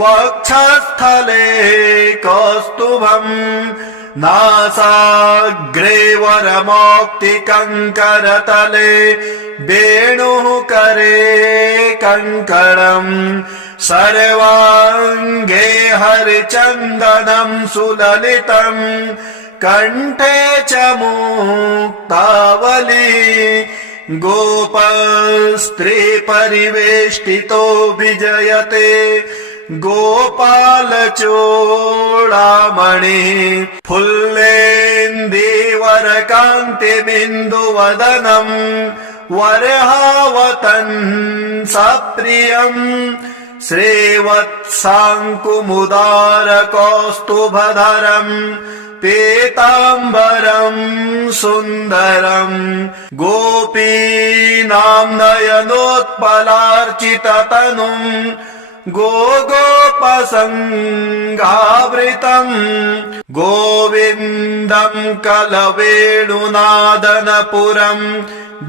वक्षस्थले कौस्तुभम् नासाग्रे वरमौक्तिकङ्करतले वेणुः करे कङ्कणम् सर्वाङ्गे हरिचन्दनं सुललितम् कण्ठे च मुक्तावली गोपस्त्री परिवेष्टितो विजयते गोपालचूडामणि फुल्लेन्दीवरकान्तिबिन्दुवदनम् वरहावतन् सप्रियम् श्रीवत्साङ्कुमुदारकौस्तुभधरम् पीताम्बरम् सुन्दरम् गोपीनां नयनोत्पलार्चिततनुम् गोपसङ्गावृतम् गोविन्दम् कलवेणुनादनपुरम्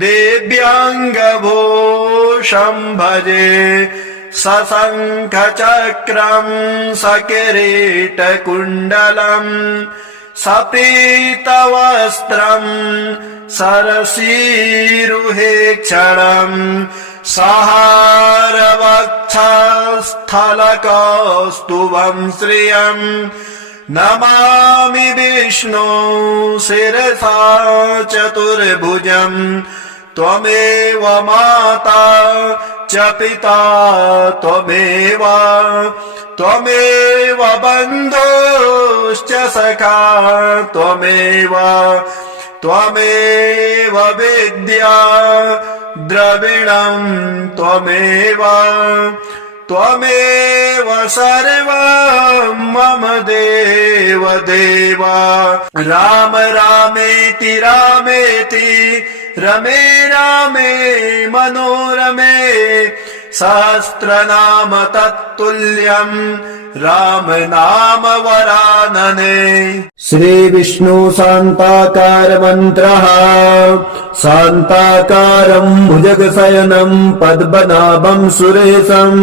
देव्याङ्गभूषम् भजे सशङ्खचक्रम् सकिरीटकुण्डलम् सपीतवस्त्रम् सरसीरुहेक्षणम् सहारवक्षस्थलकौस्तुभम् श्रियम् नमामि विष्णु शिरसा चतुर्भुजम् त्वमेव माता च पिता त्वमेव बन्धुश्च सखा त्वमेव विद्या द्रविणम् त्वमेव सर्वं मम देव राम रामेति रमे रामे मनोरमे सहस्रनाम तत्तुल्यम् राम नाम वरानने। श्री विष्णु शान्ताकार मन्त्रः शान्ताकारम् भुजगशयनम् पद्मनाभम् सुरेशम्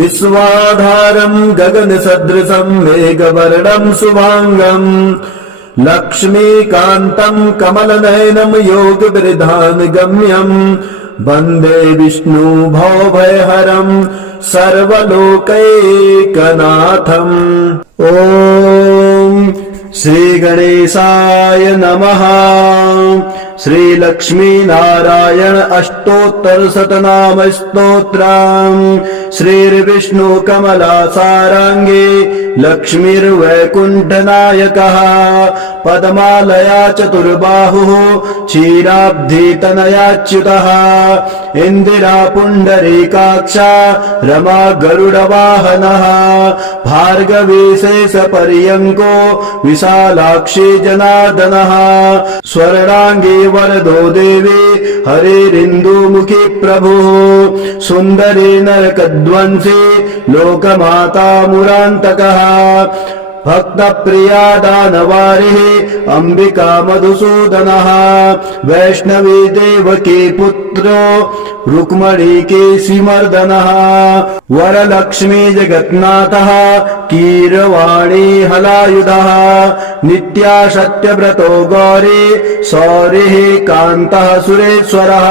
विश्वाधारम् गगनसदृशम् मेघवर्णम् शुभाङ्गम् लक्ष्मीकान्तम् कमलनयनम् योगवृधानुगम्यम् वन्दे विष्णु भवभयहरम् सर्वलोकैकनाथम्। ॐ श्री गणेशाय नमः। श्री लक्ष्मी नारायण अष्टोत्तरशतनाम स्तोत्रम्। श्रीर्विष्णु कमला साराङ्गे लक्ष्मीर्वैकुण्ठनायकः पद्मालया चतुर्बाहुः क्षीराब्धितनयाच्युतः इन्दिरा पुण्डरीकाक्षा रमा गरुडवाहनः भार्गवी शेषपर्यङ्को विशालाक्षी जनार्दनः स्वर्णाङ्गी वरदो देवी हरिरिन्दुमुखी प्रभुः सुन्दरी नरकध्वंसी लोकमाता मुरान्तकः भक्तप्रिया दानवारिः अम्बिका मधुसूदनः वैष्णवी देवकी पुत्रो रुक्मणी केशिमर्दनः वरलक्ष्मी जगन्नाथः कीरवाणी हलायुधः नित्या सत्यव्रतो गौरी सौरिः कान्तः सुरेश्वरः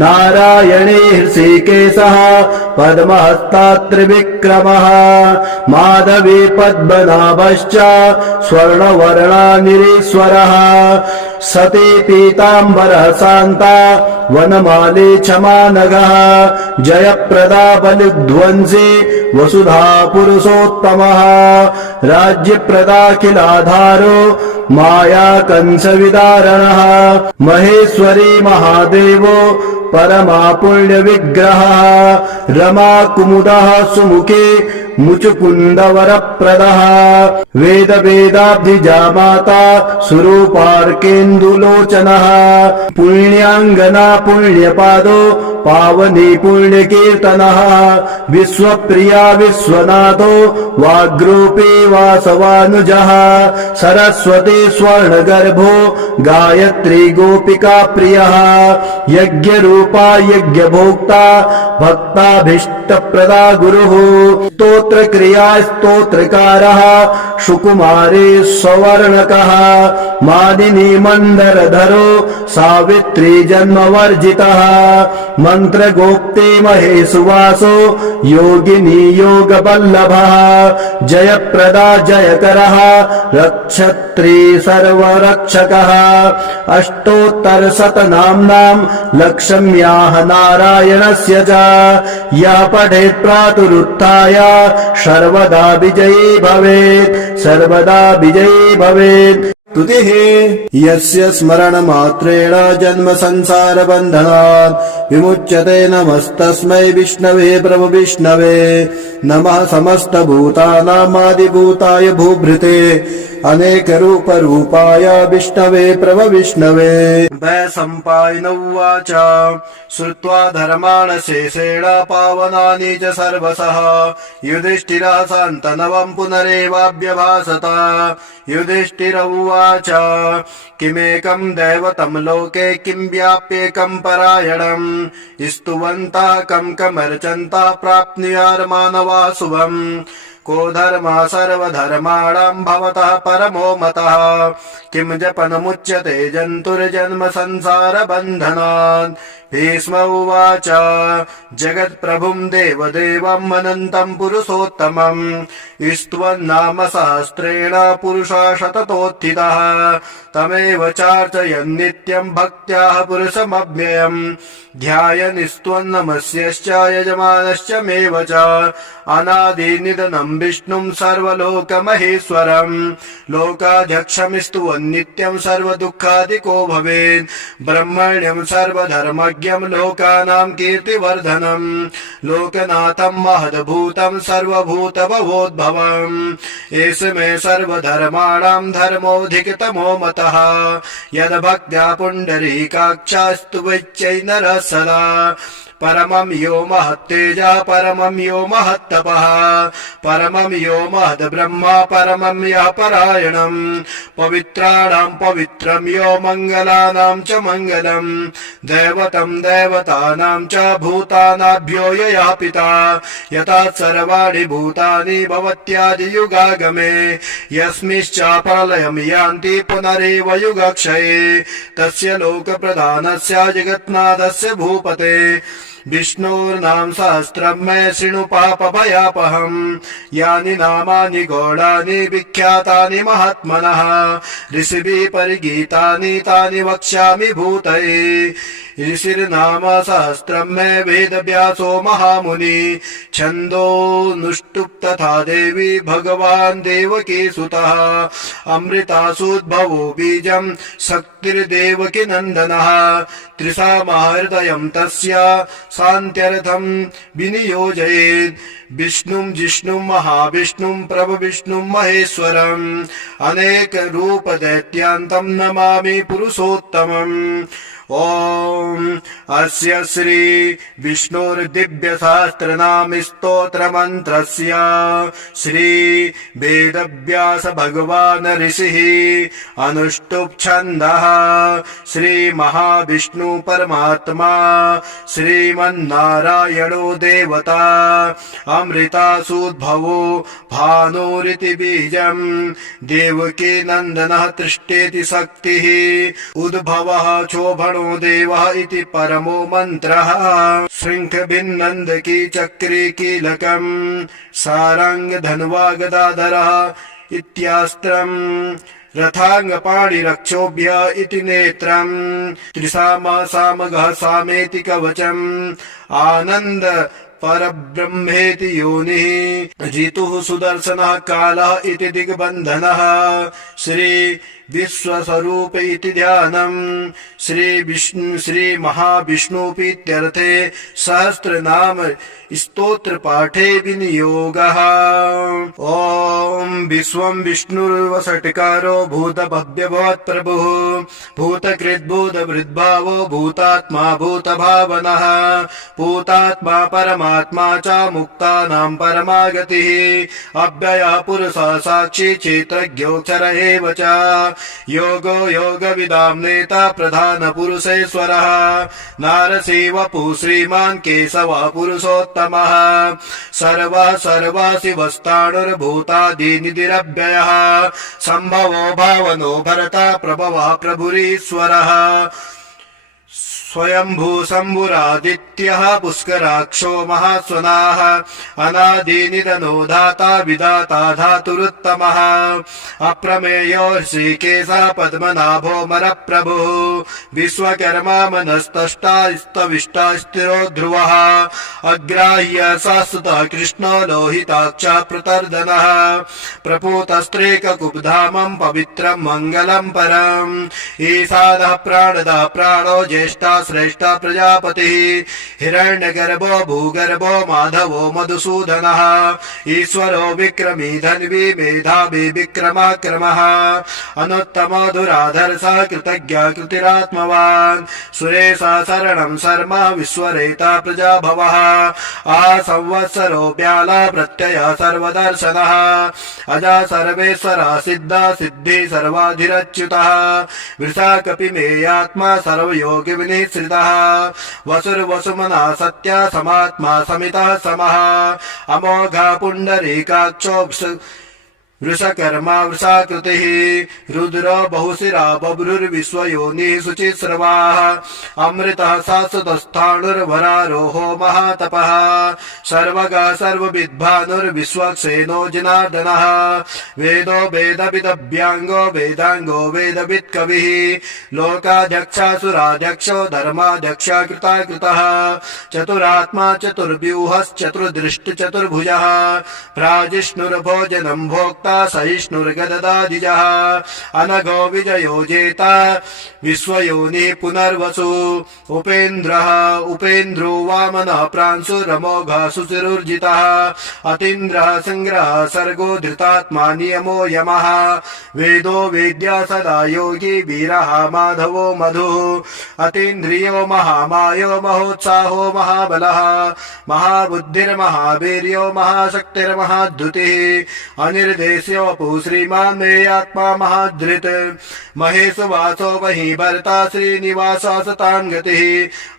नारायणी हृषिकेशः पद्महस्तात्रिविक्रमः माधवी पद्मनाभश्च स्वर्णवर्णानिरीश्वरः सती पीताम्बरः शान्ता वनमाली क्षमानघः जयप्रदा बलिध्वंसी वसुधा पुरुषोत्तमः राज्यप्रदाखिलाधारो माया कंसविदारणः महेश्वरी महादेवो परमा पुण्य विग्रहः रमा कुमुदः सुमुखे मुचुकुन्दवरप्रदः वेद वेदाब्धिजा माता सुरूपार्केन्दुलोचनः पुण्याङ्गना पुण्यपादो पावनी पुण्यकीर्तनः विश्वप्रिया विश्वनाथो वाग्रूपी वासवानुजः सरस्वती स्वर्णगर्भो गायत्री गोपिका प्रियः यज्ञरूपा यज्ञभोक्ता भक्ताभीष्टप्रदा गुरुः स्तोत्रक्रिया स्तोत्रकारः सुकुमारी सवर्णकः मानिनी मन्दरधरो सावित्री जन्मवर्जितः मन्त्रगोप्ते महेशुवासो योगिनी योगवल्लभः जयप्रदा जयकरः रक्षत्री सर्वरक्षकः अष्टोत्तरशतनाम्नां लक्ष्म्याः नारायणस्य च यः पठेत् प्रातरुत्थाय सर्वदा विजयी भवेत् सर्वदा विजयी भवेत् स्तुतिः यस्य स्मरणमात्रेण जन्म संसार बन्धनात् विमुच्यते नमस्तस्मै विष्णवे प्रभु विष्णवे नमः समस्तभूतानामादिभूताय भूभृते अनेक रूप रूपाय विष्णवे प्रभ विष्णवे वैशम्पायन उवाच श्रुत्वा धर्माण शेषेण पावनानि च सर्वशः युधिष्ठिरः शान्तनवं पुनरेवाभ्यभाषत युधिष्ठिर उवाच किमेकं दैवतं लोके किं व्याप्येकं परायणम् स्तुवन्तः कमर्चन्तः प्राप्नुयार्मानवा शुभम् को धर्मः सर्वधर्माणां भवतः परमो मतः किं जपनमुच्यते जन्तुर्जन्म संसार बन्धनात् भीष्म उवाच जगत्प्रभुं देवदेवम् अनन्तं पुरुषोत्तमं स्तुवन्नाम सहस्रेण पुरुषः शततोत्थितः तमेव चार्चयन् नित्यं भक्त्या पुरुषमव्ययम् ध्यायन् स्तुवन्नमस्यश्च यजमानश्च मेव च अनादिनिधनं विष्णुं सर्वलोकमहेश्वरम् लोकाध्यक्षं स्तुवन् नित्यं सर्वदुःखादिको भवेत् ब्रह्मण्यं सर्वधर्मज्ञं लोकानां कीर्तिवर्धनम् लोकनाथं महद्भूतं सर्वभूतभवोद्भवम् एष मे सर्वधर्माणां धर्मोऽधिकतमो मतः यद्भक्त्या पुण्डरीकाक्षास्तुवच्चै नरः सदा परमं यो महत्तेजः परमं यो महत्तपः परमं यो महद्ब्रह्मा परमं यः परायणम् पवित्राणां पवित्रं यो मङ्गलानां च मङ्गलम् दैवतं दैवतानां च भूतानाभ्यो यः पिता यथा सर्वाणि भूतानि भवत्यादियुगागमे यस्मिश्च प्रलयं यान्ति पुनरेव युगक्षये तस्य लोकप्रधानस्य जगन्नाथस्य भूपते विष्णोर्नाम सहस्रं मे शृणु पापभयापहम् यानि नामानि गौणानि विख्यातानि महात्मनः ऋषिभिः परिगीतानि तानि वक्ष्यामि भूतये ऋषिर्नाम सहस्रं मे वेदव्यासो महामुनि छन्दोनुष्टुप् तथा देवी भगवान् देवकी सुतः अमृतासूद्भवो बीजं शक्तिर्देवकी नन्दनः त्रिसामहृदयं तस्य शान्त्यर्थं विनियोजयेत् विष्णुं जिष्णुं महाविष्णुं प्रभविष्णुं महेश्वरम् अनेक रूप दैत्यान्तं नमामि पुरुषोत्तमम् ओम अस्य श्री विष्णुर्दिव्य सहस्रनाम स्तोत्र मंत्रस्य श्री वेदव्यास भगवान ऋषिः अनुष्टुप् छन्दः श्री महाविष्णु परमात्मा श्रीमन्नारायणो देवता अमृतासूद्भवो भानुरिति बीजम् देवकी नन्दनः तृष्टेति शक्तिः उद्भवः क्षोभणो देवः इति परमो मन्त्रः शृङ्खभिन्नन्दकी चक्री कीलकम् सारङ्ग धन्वा गदाधरः इत्यास्त्रम् रथाङ्गपाणिरक्षोभ्य इति नेत्रम् त्रिसामा सामगः सामेति कवचम् आनन्द परब्रह्मेति योनिः ऋतुः सुदर्शनः कालः इति दिग्बन्धनः श्री विश्वस्वरूप इति ध्यानम् श्री महाविष्णुपीत्यर्थे सहस्रनाम स्तोत्र पाठे विनियोगः। ओम विश्वं विष्णुर्वषट्कारो भूत भव्य भवत् प्रभुः भूतकृत् भूत वृद्भावो भूतात्मा भूत भावनः भूतात्मा परमात्मा च मुक्तानां परमागतिः अव्ययः पुरुषः साक्षी क्षेत्रज्ञोऽक्षर एव च योगो योगविदां नेता प्रधान पुरुषेश्वरः नारसिंहवपुः श्रीमान् केशवः पुरुषोत्तमः सर्वः सर्वाशिवस्ताणुर्भूतादिनिधिरव्ययः सम्भवो भावनो भरता प्रभवः प्रभुरीश्वरः स्वयंभू शंभुरादित्यः पुष्कराक्षो महास्वनाः अनादिनिधनो धाता विधाता धातुरुत्तमः अप्रमेयो ऋषिकेशः पद्मनाभो मरप्रभुः विश्वकर्मा मनस्तष्टा स्तविष्टा स्थिरो ध्रुवः अग्राह्य शाश्वतः कृष्णो लोहिताक्षः प्रतर्दनः प्रपूतस्त्रेककुब्धामं पवित्रं मङ्गलं परम् ईशानः प्राणदः प्राणो ज्येष्ठा श्रेष्ठ प्रजापतिः हिरण्यगर्भो भूगर्भो माधवो मधुसूदनः ईश्वरो विक्रमी धन्वी मेधावी विक्रमाक्रमः अनुत्तमो दुराधर्षः कृतज्ञः कृतिरात्मवान् सुरेशः शरणं शर्मा विश्वरेता प्रजाभवः संवत्सरो व्याला प्रत्ययः सर्वदर्शनः अजा सर्वेश्वरः सिद्धा सिद्धि सर्वाधिरच्युतः वृषा कपिमेयात्मा सर्वयोगि विनिश्रितः वसुर्वसुमना सत्या समात्मा समितः समः अमोघा पुण्डरीकाक्षो वृषकर्मा वृषाकृतिः रुद्रो बहुशिरा बभ्रुर्विश्वयोनिः शुचिस्रवाः अमृतः शाश्वतस्थाणुर्वरारोहो महातपः सर्वगः सर्वविद्भानुर्विश्वक्सेनो जनार्दनः वेदो वेदविदभ्याङ्गो वेदाङ्गो वेदवित् कविः लोकाध्यक्षासुराध्यक्षो धर्माध्यक्ष कृताकृतः चतुरात्मा चतुर्व्यूहश्चतुर्दृष्टिचतुर्भुजः प्राजिष्णुर्भोजनं भोक्ता सहिष्णुर्गददादिजः अनघो विजयो जेता विश्वयोनिः पुनर्वसु उपेन्द्रः उपेन्द्रो वामनः प्रांशुरमोघः सुचिरुर्जितः अतीन्द्रः संग्रहः सर्गो धृतात्मा नियमो यमः वेदो वेद्या सदा योगी वीरः माधवो मधुः अतीन्द्रियो महामायो महोत्साहो महाबलः महाबुद्धिर्महावीर्यो महाशक्तिर्महाद्युतिः अनिर्देश्यो वपु श्रीमान् मे आत्मा महाधृत् महेशवासो वही भरता श्रीनिवासः सतां गतिः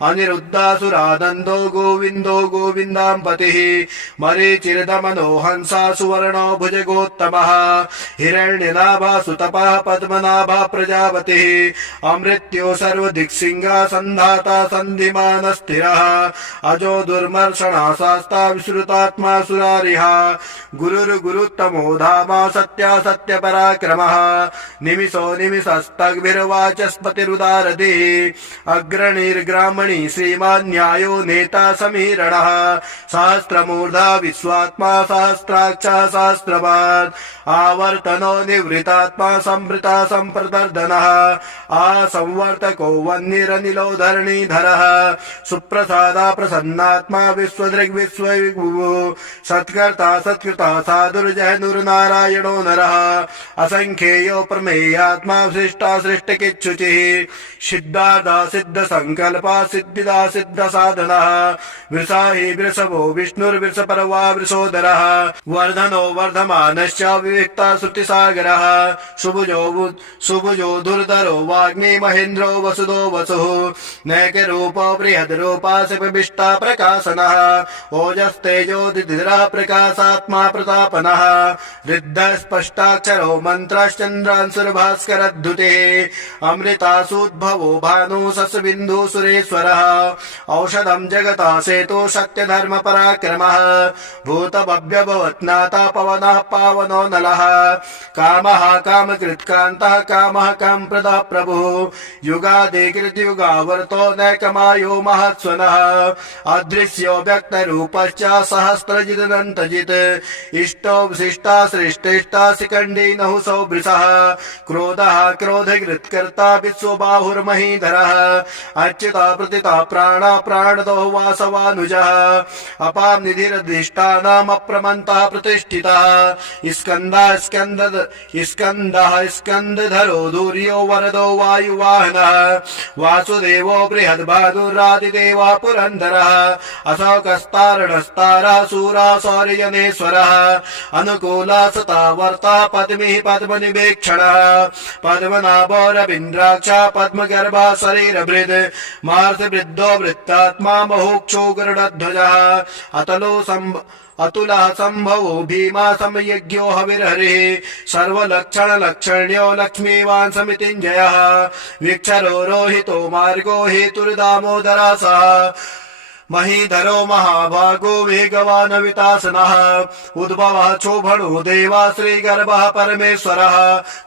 अनिरुद्धासुरानन्दो गोविन्दो गोविन्दां पतिः मरीचिर्दमनो हंसा सुवर्णो भुजगोत्तमः हिरण्यनाभा सुतपः पद्मनाभा प्रजापतिः अमृत्यो सर्वदिक्सिंहा सन्धाता सन्धिमान् स्थिरः अजो दुर्मर्षणः शास्ता विश्रुतात्मा सुरारिः गुरुर्गुरुत्तमो धामा सत्या सत्य पराक्रमः निमिषो निमिषस्तग्भिर्वाचस्पतिरुदारधिः अग्रणीर्ग्रामणी श्रीमान् न्यायो नेता समीरणः सहस्रमूर्धा विश्वात्मा सहस्राक्षः सहस्रपात् आवर्तनो निवृतात्मा संवृता संप्रदर्दनः आसंवर्तको वह्निरनिलो धरणीधरः सुप्रसादा प्रसन्नात्मा विश्वदृग्विश्वविभुः सत्कर्ता सत्कृता साधुर्जयनुर्नारायणो नरः असंख्येयो प्रमेयात्मा सृष्टा सृष्टिकिच्छुचिः सिद्धार्था सिद्ध संकल्पा सिद्धिदा सिद्ध साधनः वृषाहि वृषभो विष्णुर्वृषपर्वा वृषोदरः वर्धनो वर्धमानश्च विविक्ता श्रुतिसागरः सुभुजो दुर्धरो वाग्मी महेन्द्रो वसुदो वसुः नैकरूपो बृहद्रूपा शिवविष्टा प्रकाशनः ओजस्तेजो दिधिरः प्रकाशात्मा प्रतापनः सिद्ध स्पष्टाक्षरो मन्त्रश्चन्द्रांशुर्भास्करद्धुतिः अमृतासूद्भवो भानु सस्बिन्दु सुरेश्वरः औषधं जगता सेतु सत्यधर्म पराक्रमः भूतभव्यभवत्नाथा पवनः पावनो नलः कामः कामकृत्कान्तः कामः कामप्रदः प्रभुः युगादिकृतयुगावर्तो नैकमायो महत्स्वनः अदृश्यो व्यक्तरूपश्च सहस्रजिदनन्तजित् इष्टो विशिष्टा सृष्टिष्टा शिखण्डी नहुसो वृषः क्रोधः क्रोधकृत्कर्ता विश्वबाहुर्महीधरः अच्युता प्रतिता प्राणा प्राणदो वासवानुजः अपां निधिरधिष्ठानम् अप्रमन्तः प्रतिष्ठितः स्कन्दः स्कन्दधरो दूर्यो वरदो वायुवाहनः वासुदेवो बृहद्भानुरादिदेवः पुरन्दरः अशोकस्तारणस्तारः शूरः सौर्यजनेश्वरः अनुकूला सता वर्ता पद्मिः पद्मनिवेक्षणः पद्मनाभो रवीन्द्राक्ष पद्मगर्भः शरीरभृद् मार्सवृद्धो वृत्तात्मा महुक्षो गरुडध्वजः अतुलः सम्भवो भीमा समयज्ञो हविर्हरिः सर्वलक्षणलक्षण्यो लक्ष्मीवान् समितिञ्जयः विक्षरो रोहितो मार्गो हेतुर्दामोदरः सः महीधरो महाभागो वेगवान् वितासनः उद्भवः क्षोभणो देवा श्रीगर्भः परमेश्वरः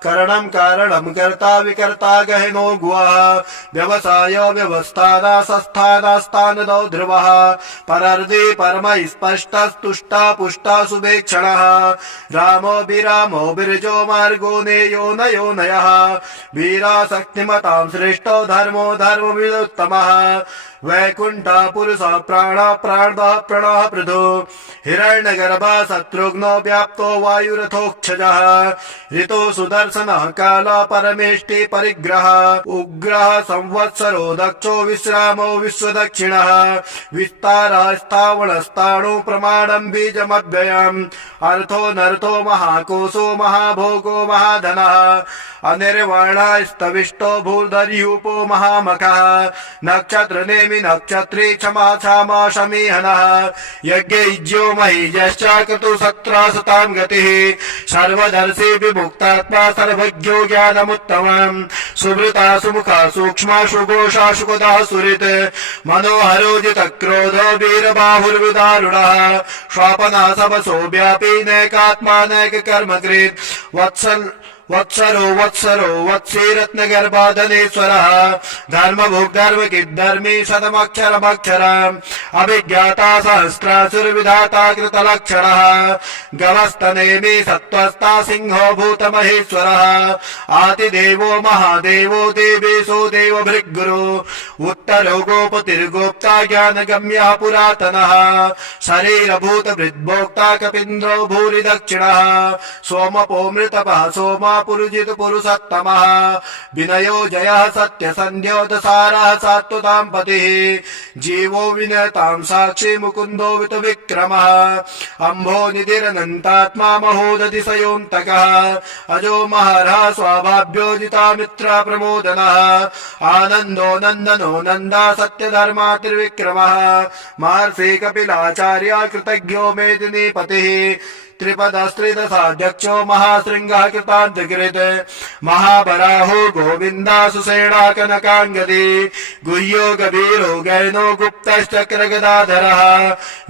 करणं कारणं कर्ता विकर्ता गहनो गुवः व्यवसाय व्यवस्थाना संस्थानास्तानदो ध्रुवः परर्दि परम स्पष्टस्तुष्टा पुष्टा सुभेक्षणः रामो विरामो बिरजो मार्गो नेयो नयो नयः वीरा शक्तिमतां श्रेष्ठो धर्मो धर्मविदुत्तमः वैकुंठ पुरुष प्राण प्राणः प्रणः पृथु हिरण्यगर्भः शत्रुघ्नो व्याप्तो वायुरथोक्षजः ऋतो सुदर्शनः कालः परमेष्टि परिग्रह उग्रः संवत्सरो दक्षो विश्रामो विश्वदक्षिणः विस्तारः स्थावणस्ताणु प्रमाणं बीजमव्ययम् अर्थो नर्थो महाकोशो महाभोगो महाधनः अनिर्वाणस्तविष्टो भूर्धर्यूपो महामखः नक्षत्र नेमि नक्षत्री क्षमा क्षमा शमीहनः यज्ञैज्यो महीजश्च क्रतु सत्रासतां गतिः सर्वदर्शी विमुक्तात्मा सर्वज्ञो ज्ञानमुत्तमम् सुवृता सुमुखा सूक्ष्मा सुघोषा सुखदः सुहृत् मनोहरो जितक्रोधो वीरबाहुर्विदारुणः स्वापना सबसो व्यापी नैकात्मा नैककर्मकृत् वत्सरो वत्सी रत्नगर्भाधनेश्वरः धर्मभुक् धर्मकिद्धर्मी शतमक्षरमक्षरम् अभिज्ञाता सहस्रासुरविधाता कृतलक्षणः गवस्तनेमि सत्त्वस्ता सिंहो भूतमहेश्वरः आदिदेवो महादेवो देवेशो देवभृग्गुरो उत्तरो गोपतिर्गोप्ता ज्ञानगम्यः पुरातनः शरीरभूतभृद्भोक्ता कपीन्द्रो भूरि दक्षिणः सोमपो मृतपः सोमा पुरुजित पुरुषोत्तमः विनयो जयः सत्यसन्ध्यो दसारः सात्वतां पतिः जीवो विनतां साक्षी मुकुन्दो वितविक्रमः अम्भो निधिरनन्तात्मा महोदधिशयोऽन्तकः अजो महरः स्वाभाभ्यो जिता मित्रा प्रमोदनः आनन्दो नन्दनो नन्दा सत्यधर्मा त्रिविक्रमः महर्षि कपिलाचार्य कृतज्ञो मेदिनीपतिः त्रिपदस्त्रिदशाध्यक्षो महाशृङ्गः कृतान्तकृत् महाबराहो गोविन्दा सुषेणा कनकाङ्गदी गुह्यो गभीरो गैनो गुप्तश्चक्रगदाधरः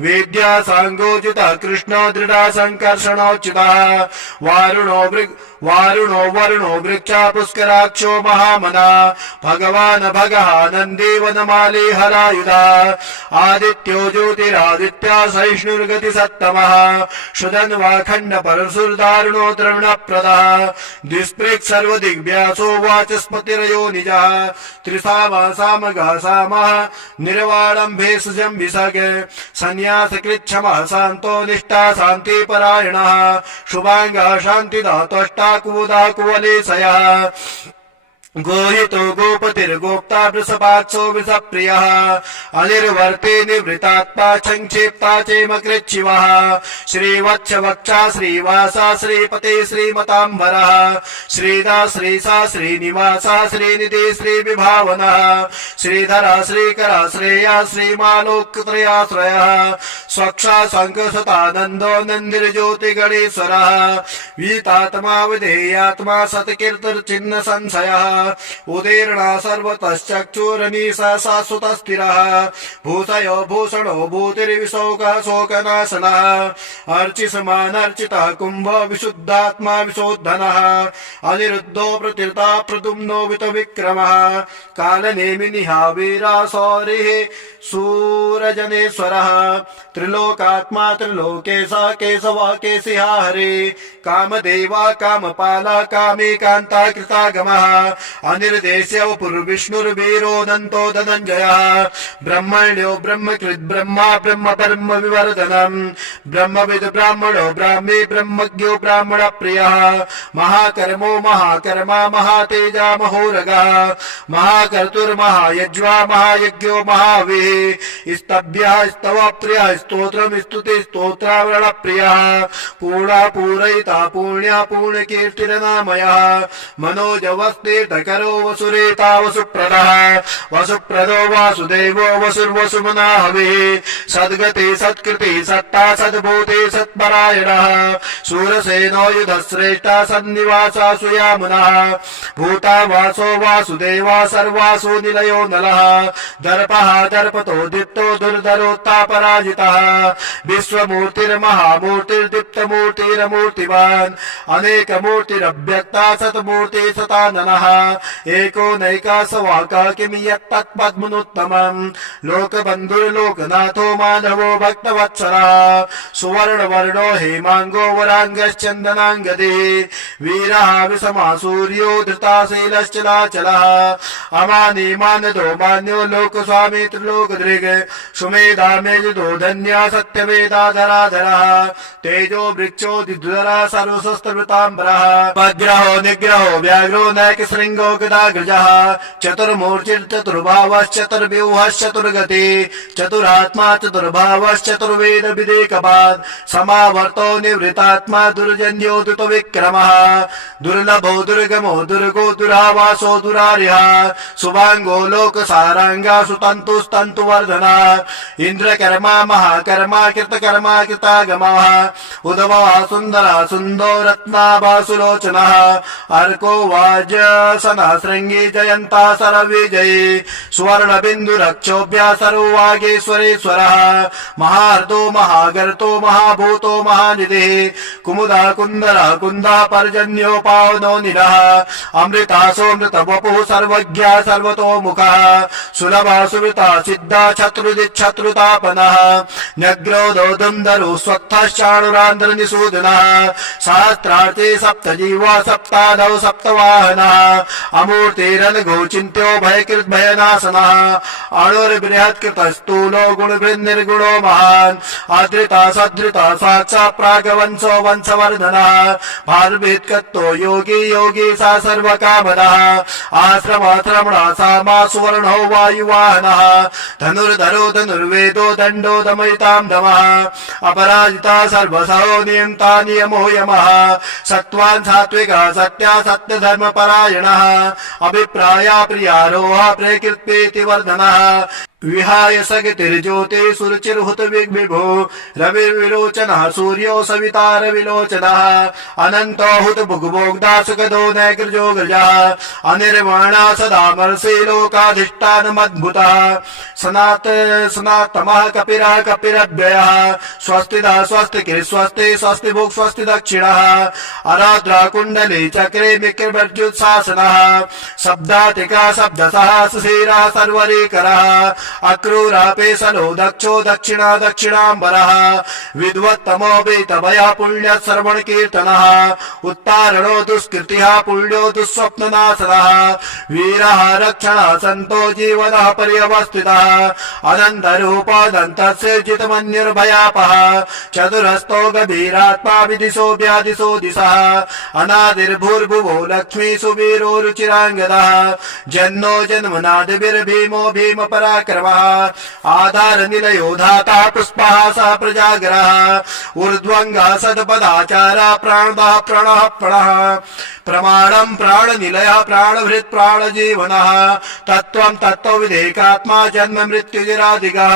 वेद्या साङ्गोचितः कृष्णो दृढा सङ्कर्षणोच्युतः वारुणो वरुणो वृक्षा पुष्कराक्षो महामना भगवान् भगः नन्दी वनमाली हरायुधा आदित्यो ज्योतिरादित्या सहिष्णुर्गतिसत्तमः सुदन् वाखण्ड परशुर्दारुणो द्रविणप्रदः द्विस्पृक् सर्वदिग्व्यासो वाचस्पतिरयो निजः त्रिसामः सामः निर्वाणं भेषजं विसग सन्न्यासकृच्छमः शान्तो निष्ठा शान्तिपरायणः शुभाङ्गः शान्तिदा त्वष्टा कुमुदा कुवलेशयः गोहितो गोपतिर्गोप्ता वृषभाक्षो वृषप्रियः अनिर्वर्ते निवृतात्मा संक्षिप्ता चेमकृच्छिवः श्रीवत्स वक्षा श्रीवासा श्रीपते श्रीमताम्बरः श्रीदा श्रीसा श्रीनिवासा श्रीनिधि श्रीविभावनः श्रीधरा श्रीकरा श्रेया श्रीमालोकत्रयाश्रयः स्वक्षा शङ्खसतानन्दो नन्दिर्ज्योतिगणेश्वरः वीतात्मा विधेयात्मा सत्कीर्तिर्चिह्न संशयः उदीर्णा सर्वतश्चक्षुरनीशा शाश्वतस्थिरः भूषयो भूषणो भूतिर्विशोकः शोकनाशनः अर्चिसमानर्चितः कुम्भ विशुद्धात्मा विशोद्धनः अनिरुद्धो प्रतीर्ता प्रद्युम्नो वितविक्रमः कालनेमिनिः वीरासौरिः सूरजनेश्वरः त्रिलोकात्मा त्रिलोकेशः केशवः केशिहा हरे कामदेवा कामपाला कामेकान्ता कृतागमः अनिर्देश्य पुरुविष्णुर्वीरोऽनन्तो धनञ्जयः ब्रह्मण्यो ब्रह्मकृत् ब्रह्मा ब्रह्म ब्रह्म विवर्धनम् ब्रह्मविद् ब्राह्मणो ब्राह्मी ब्रह्मज्ञो ब्राह्मण प्रियः महाकर्मो महाकर्मा महातेजा महोरगः महाकर्तुर्महायज्वा महायज्ञो महावीः स्तभ्यः स्तव प्रियः स्तोत्रम् स्तुति स्तोत्रावरण प्रियः पूर्णा पूरयिता पुण्या पूर्णकीर्तिरनामयः मनोजवस्तीर्थकरो वसुरेता वसुप्रदः वसुप्रदो वासुदेवो वसुर्वसुमना हविः सद्गते सत्कृति सत्ता सद्भूते सत्परायणः शूरसेनो युधश्रेष्ठा सन्निवासा सुयामुनः भूता वासो वासुदेवा सर्वासु निलयो नलः दर्पः दर्पतो दीप्तो दुर्धरोत्तापराजितः विश्वमूर्तिर्महामूर्तिर्दीप्तमूर्तिरमूर्तिवान् अनेकमूर्तिरव्यक्ता सतमूर्ति सताननः एको नैकासवाका किं यत्तत्पद्मनुत्तमम् लोकबन्धुर्लोकनाथो माधवो भक्तवत्सलः सुवर्णवर्णो हेमाङ्गो वराङ्गश्चन्दनाङ्गदिः वीरः विषमा सूर्यो धृताशीलश्चलाचलः अमानी मानदो मान्यो लोकस्वामी त्रिलोकदृग् सुमेधा मेजुदो धन्या सत्यवेदाधराधरः तेजो वृक्षो दिद्वरः सर्वशस्त्रवृताम्बरः वज्रहो निग्रहो व्याघ्रो नैकशृङ्गो गदाग्रजः चतुर्मूर्तिर्चतुर्भावश्चतुर्व्यूहश्चतुर्गति चतुरात्मा चतुर्भावश्चतुर्वेद विदेकपात् समावर्तो निवृतात्मा दुर्जन्यो दुतविक्रमः दुर्लभो दुर्गमो दुर्गो दुरावासो दुरार्यः शुभाङ्गो लोकसाराङ्गा सुतन्तुस्तन्तुवर्धनः इन्द्रकर्मा महाकर्मा कृतकर्मा कृतागमः उदवा सुन्दरा सुन्दो रत्नाभा सुलोचनः अर्को वाजसनः शृङ्गी जयन्ता सरविजयी सुवर्णबिन्दुरक्षोभ्यः सर्ववागेश्वरेश्वरः महार्दो महागर्तो महाभूतो महानिधिः कुमुदा कुन्दरा कुन्दा पर्जन्यो पावनो निरः अमृतासोऽमृतवपुः सर्वज्ञः सर्वतोमुखः सुलभा सुवृता सिद्धा शत्रुदिच्छत्रुतापनः न्यग्रोधो दुन्दरो स्वत्थश्चाणुरान्ध्रनिषूदनः सहस्रार्थे सप्तजीवा सप्तादौ सप्तवाहनः अमूर्तिरनघो चिन्त्यो भयकृत् भयनाशनः अणुर्बृहत्कृतस्थूलो गुणभृन्निर्गुणो महान् आदृता सदृता साक्षात् प्रागवंशो वंशवर्धनः भारभीत्कत्तो योगी योगी सा सर्वकामदः आश्रमाश्रमणा सामा सुवर्णो वायुवाहनः धनुर्धरो धनुर्वेदो दण्डो दमयितां दमः अपराजिता सर्वसहो नियन्ता नियमो यमः सत्त्वान् सात्विकः सत्या सत्यधर्मपरायणः अभिप्राया प्रियारोह प्रकृत्पेति वर्धनः विहाय सगतिर्ज्योति सुरुचिर्हुत विभो रविर्विलोचनः सूर्यो सवितार विलोचनः अनन्तो हुत भुग्भोग्धा सुखदो नैकृजो गृजः अनिर्वाणा सदा मर्षि लोकाधिष्ठानमद्भुतः सनातमः कपिरः कपिरव्ययः स्वस्तिदा स्वस्तिकिः स्वस्ति स्वस्ति भुक् स्वस्ति दक्षिणः अराद्रा कुण्डली चक्रे मिक्रवर्जुत्शासनः शब्दातिका शब्दसः सुशीरः सर्वरीकरः अक्रूरापे सलो दक्षो दक्षिणा दक्षिणाम्बरः विद्वत्तमो वेतभयः पुण्यः श्रवण कीर्तनः उत्तारणो दुष्कृतिः पुण्यो दुःस्वप्ननाशनः वीरः रक्षणः सन्तो जीवनः पर्यवस्थितः अनन्तरूपादन्तस्य चितमन्युर्भयापः चतुरस्तो गभीरात्मा विदिशो व्यादिशो दिशः अनादिर्भूर्भुवो लक्ष्मी सुवीरो रुचिराङ्गदः जन्नो जन्मनादिर्भीमो भीम पराक्रमः आधार निलयो धाता पुष्पः स प्रजागरः ऊर्ध्वङ्गः सदपदाचारः प्राणदः प्रणः प्रणः प्रमाणं प्राणनिलयः प्राणभृत् प्राणजीवनः तत्त्वं तत्त्वविदेकात्मा जन्म मृत्युजरादिगः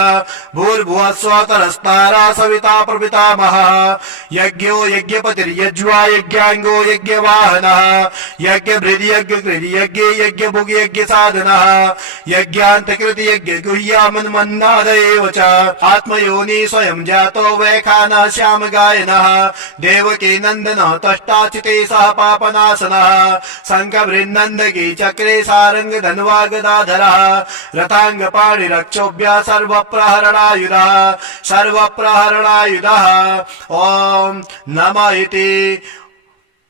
भूर्भुवः स्वतरस्तारा सविता प्रपितामहः यज्ञो यज्ञपतिर्यज्वा यज्ञाङ्गो यज्ञवाहनः यज्ञभृद् यज्ञकृद् यज्ञे यज्ञभुग् यज्ञसाधनः यज्ञान्तकृति यज्ञगुह्यामन्मन्नाद एव च आत्मयोनि स्वयं जातो वैखानः श्यामगायनः देवकी नन्दनः तष्टाचिते सह पापनाशनः शङ्खभृन्नन्दकी चक्रे सारंग धन्वा गदाधरः रथाङ्गपाणिरक्षोभ्यः सर्वप्रहरणायुधः सर्वप्रहरणायुधः ॐ नमः इति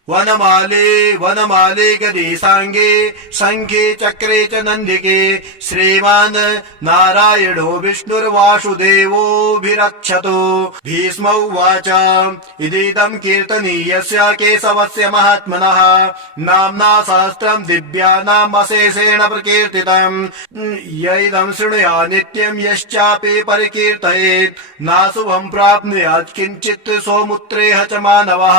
वनमाले वनमाले गदे सांगे शंखे चक्रे च नंदिके श्रीमान् नारायणो विष्णुर्वासुदेवोऽभिरक्षतु भीष्म उवाच इदीदं कीर्तनीयस्य केशवस्य महात्मनः नाम्ना सहस्रं दिव्यानाम् अशेषेण प्रकीर्तितम् यैदं शृणुया नित्यं यश्चापि परिकीर्तयेत् नाशुभं प्राप्नुयात् किञ्चित् सोमुत्रेह च मानवः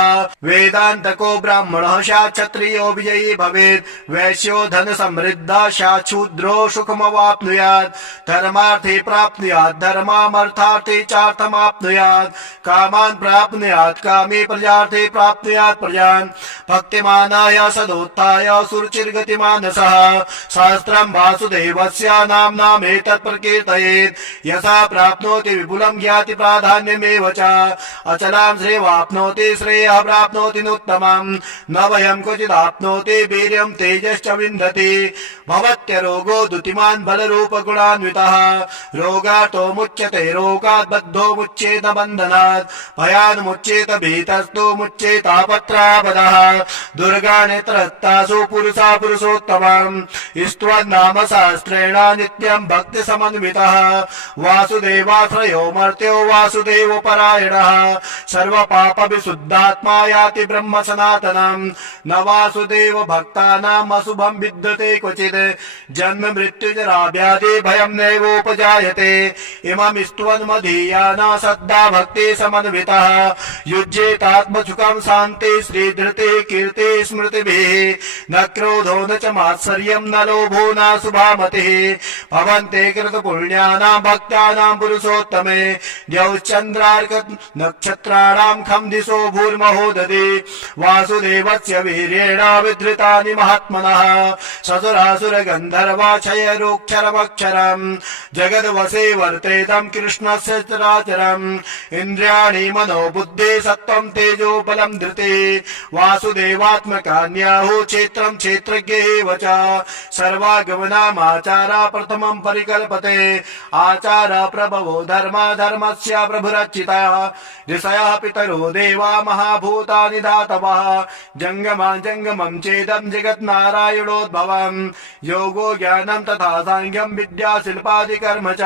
वेदान्तको ब्राह्मणः स्यात् क्षत्रियो विजयी भवेत् वैश्यो धन समृद्धः स्यात् शूद्रो सुखमवाप्नुयात् धर्मार्थे प्राप्नुयात् धर्मामर्थार्थे चार्थमाप्नुयात् कामान् प्राप्नुयात् कामे प्रजार्थे प्राप्नुयात् प्रजान् भक्तिमानाय सदोत्थाय सुरुचिर्गतिमानसः सहस्रं वासुदेवस्य नाम्नामेतत् प्रकीर्तयेत् यथा प्राप्नोति विपुलं ज्ञाति प्राधान्यमेव च अचलां श्रेयवाप्नोति श्रेयः प्राप्नोति नोत्तमम् न वयं क्वचिदाप्नोति वीर्यं तेजश्च विन्दति भवत्यरोगो दुतिमान् बलरूप गुणान्वितः रोगातो मुच्यते रोगात् बद्धो मुच्येत बन्धनात् भयान् मुच्येत भीतस्तो मुच्येतापत्रापदः दुर्गानेत्रहत्तासु पुरुषा पुरुषोत्तमम् स्तुवन्नाम सहस्रेण नित्यं भक्ति समन्वितः वासुदेवाश्रयो मर्त्यो वासुदेव परायणः सर्वपाप विशुद्धात्मा याति ब्रह्म सनातनम् न वासुदेव भक्तानाम् अशुभं विद्यते क्वचित् जन्म मृत्युजरा व्याधि भयं नैवोपजायते इमं स्तुवन् मदीयाना श्रद्धा भक्ति समन्वितः युज्येतात्मसुखं शान्ति श्रीधृते कीर्ति स्मृतिभिः न क्रोधो न च मात्सर्यं न लोभो न शुभामतिः भवन्ते कृतपुण्यानां भक्तानां पुरुषोत्तमे द्यौश्चन्द्रार्क नक्षत्राणां खं दिशो भूर्महो ददे वासुदेवस्य वीर्येण विधृतानि महात्मनः ससुरासुर गन्धर्वाक्षयरोक्षरमक्षरम् जगद्वसे वर्तेतं कृष्णस्य चराचरम् इन्द्रियाणि मनो बुद्धि सत्त्वं तेजो बलं धृति वासुदेवात्मकान्याहु क्षेत्रं क्षेत्रज्ञ एव च सर्वागमनामाचारा प्रथमं परिकल्पते आचार प्रभवो धर्मा धर्मस्य प्रभुरचितः ऋषयः पितरो देवा महाभूतानि धातवः जंगमान् जंगमं चेदं जगत् नारायणोद्भवम् योगो ज्ञानं तथा सांख्यं विद्या शिल्पादिकर्म च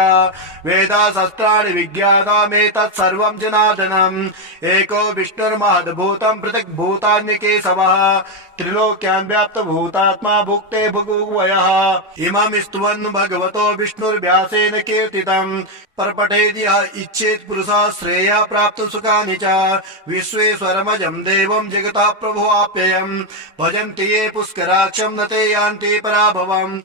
वेदाशस्त्राणि विज्ञातमेतत् सर्वं जनार्दनम् एको विष्णुर्महद्भूतं पृथक् भूतान्यकेशवः त्रिलोक्यान् व्याप्त भूतात्मा भुक्ते भुगुवयः इमं स्तुवन् भगवतो विष्णुर्व्यासेन कीर्तितम् परपठेद् यः इच्छेत् पुरुषः श्रेयः प्राप्तुं सुखानि च विश्वेश्वरमजं देवं जगतः प्रभुवाप्ययम् भजन्ति ये पुष्कराक्षं न ते यान्ति पराभवम्।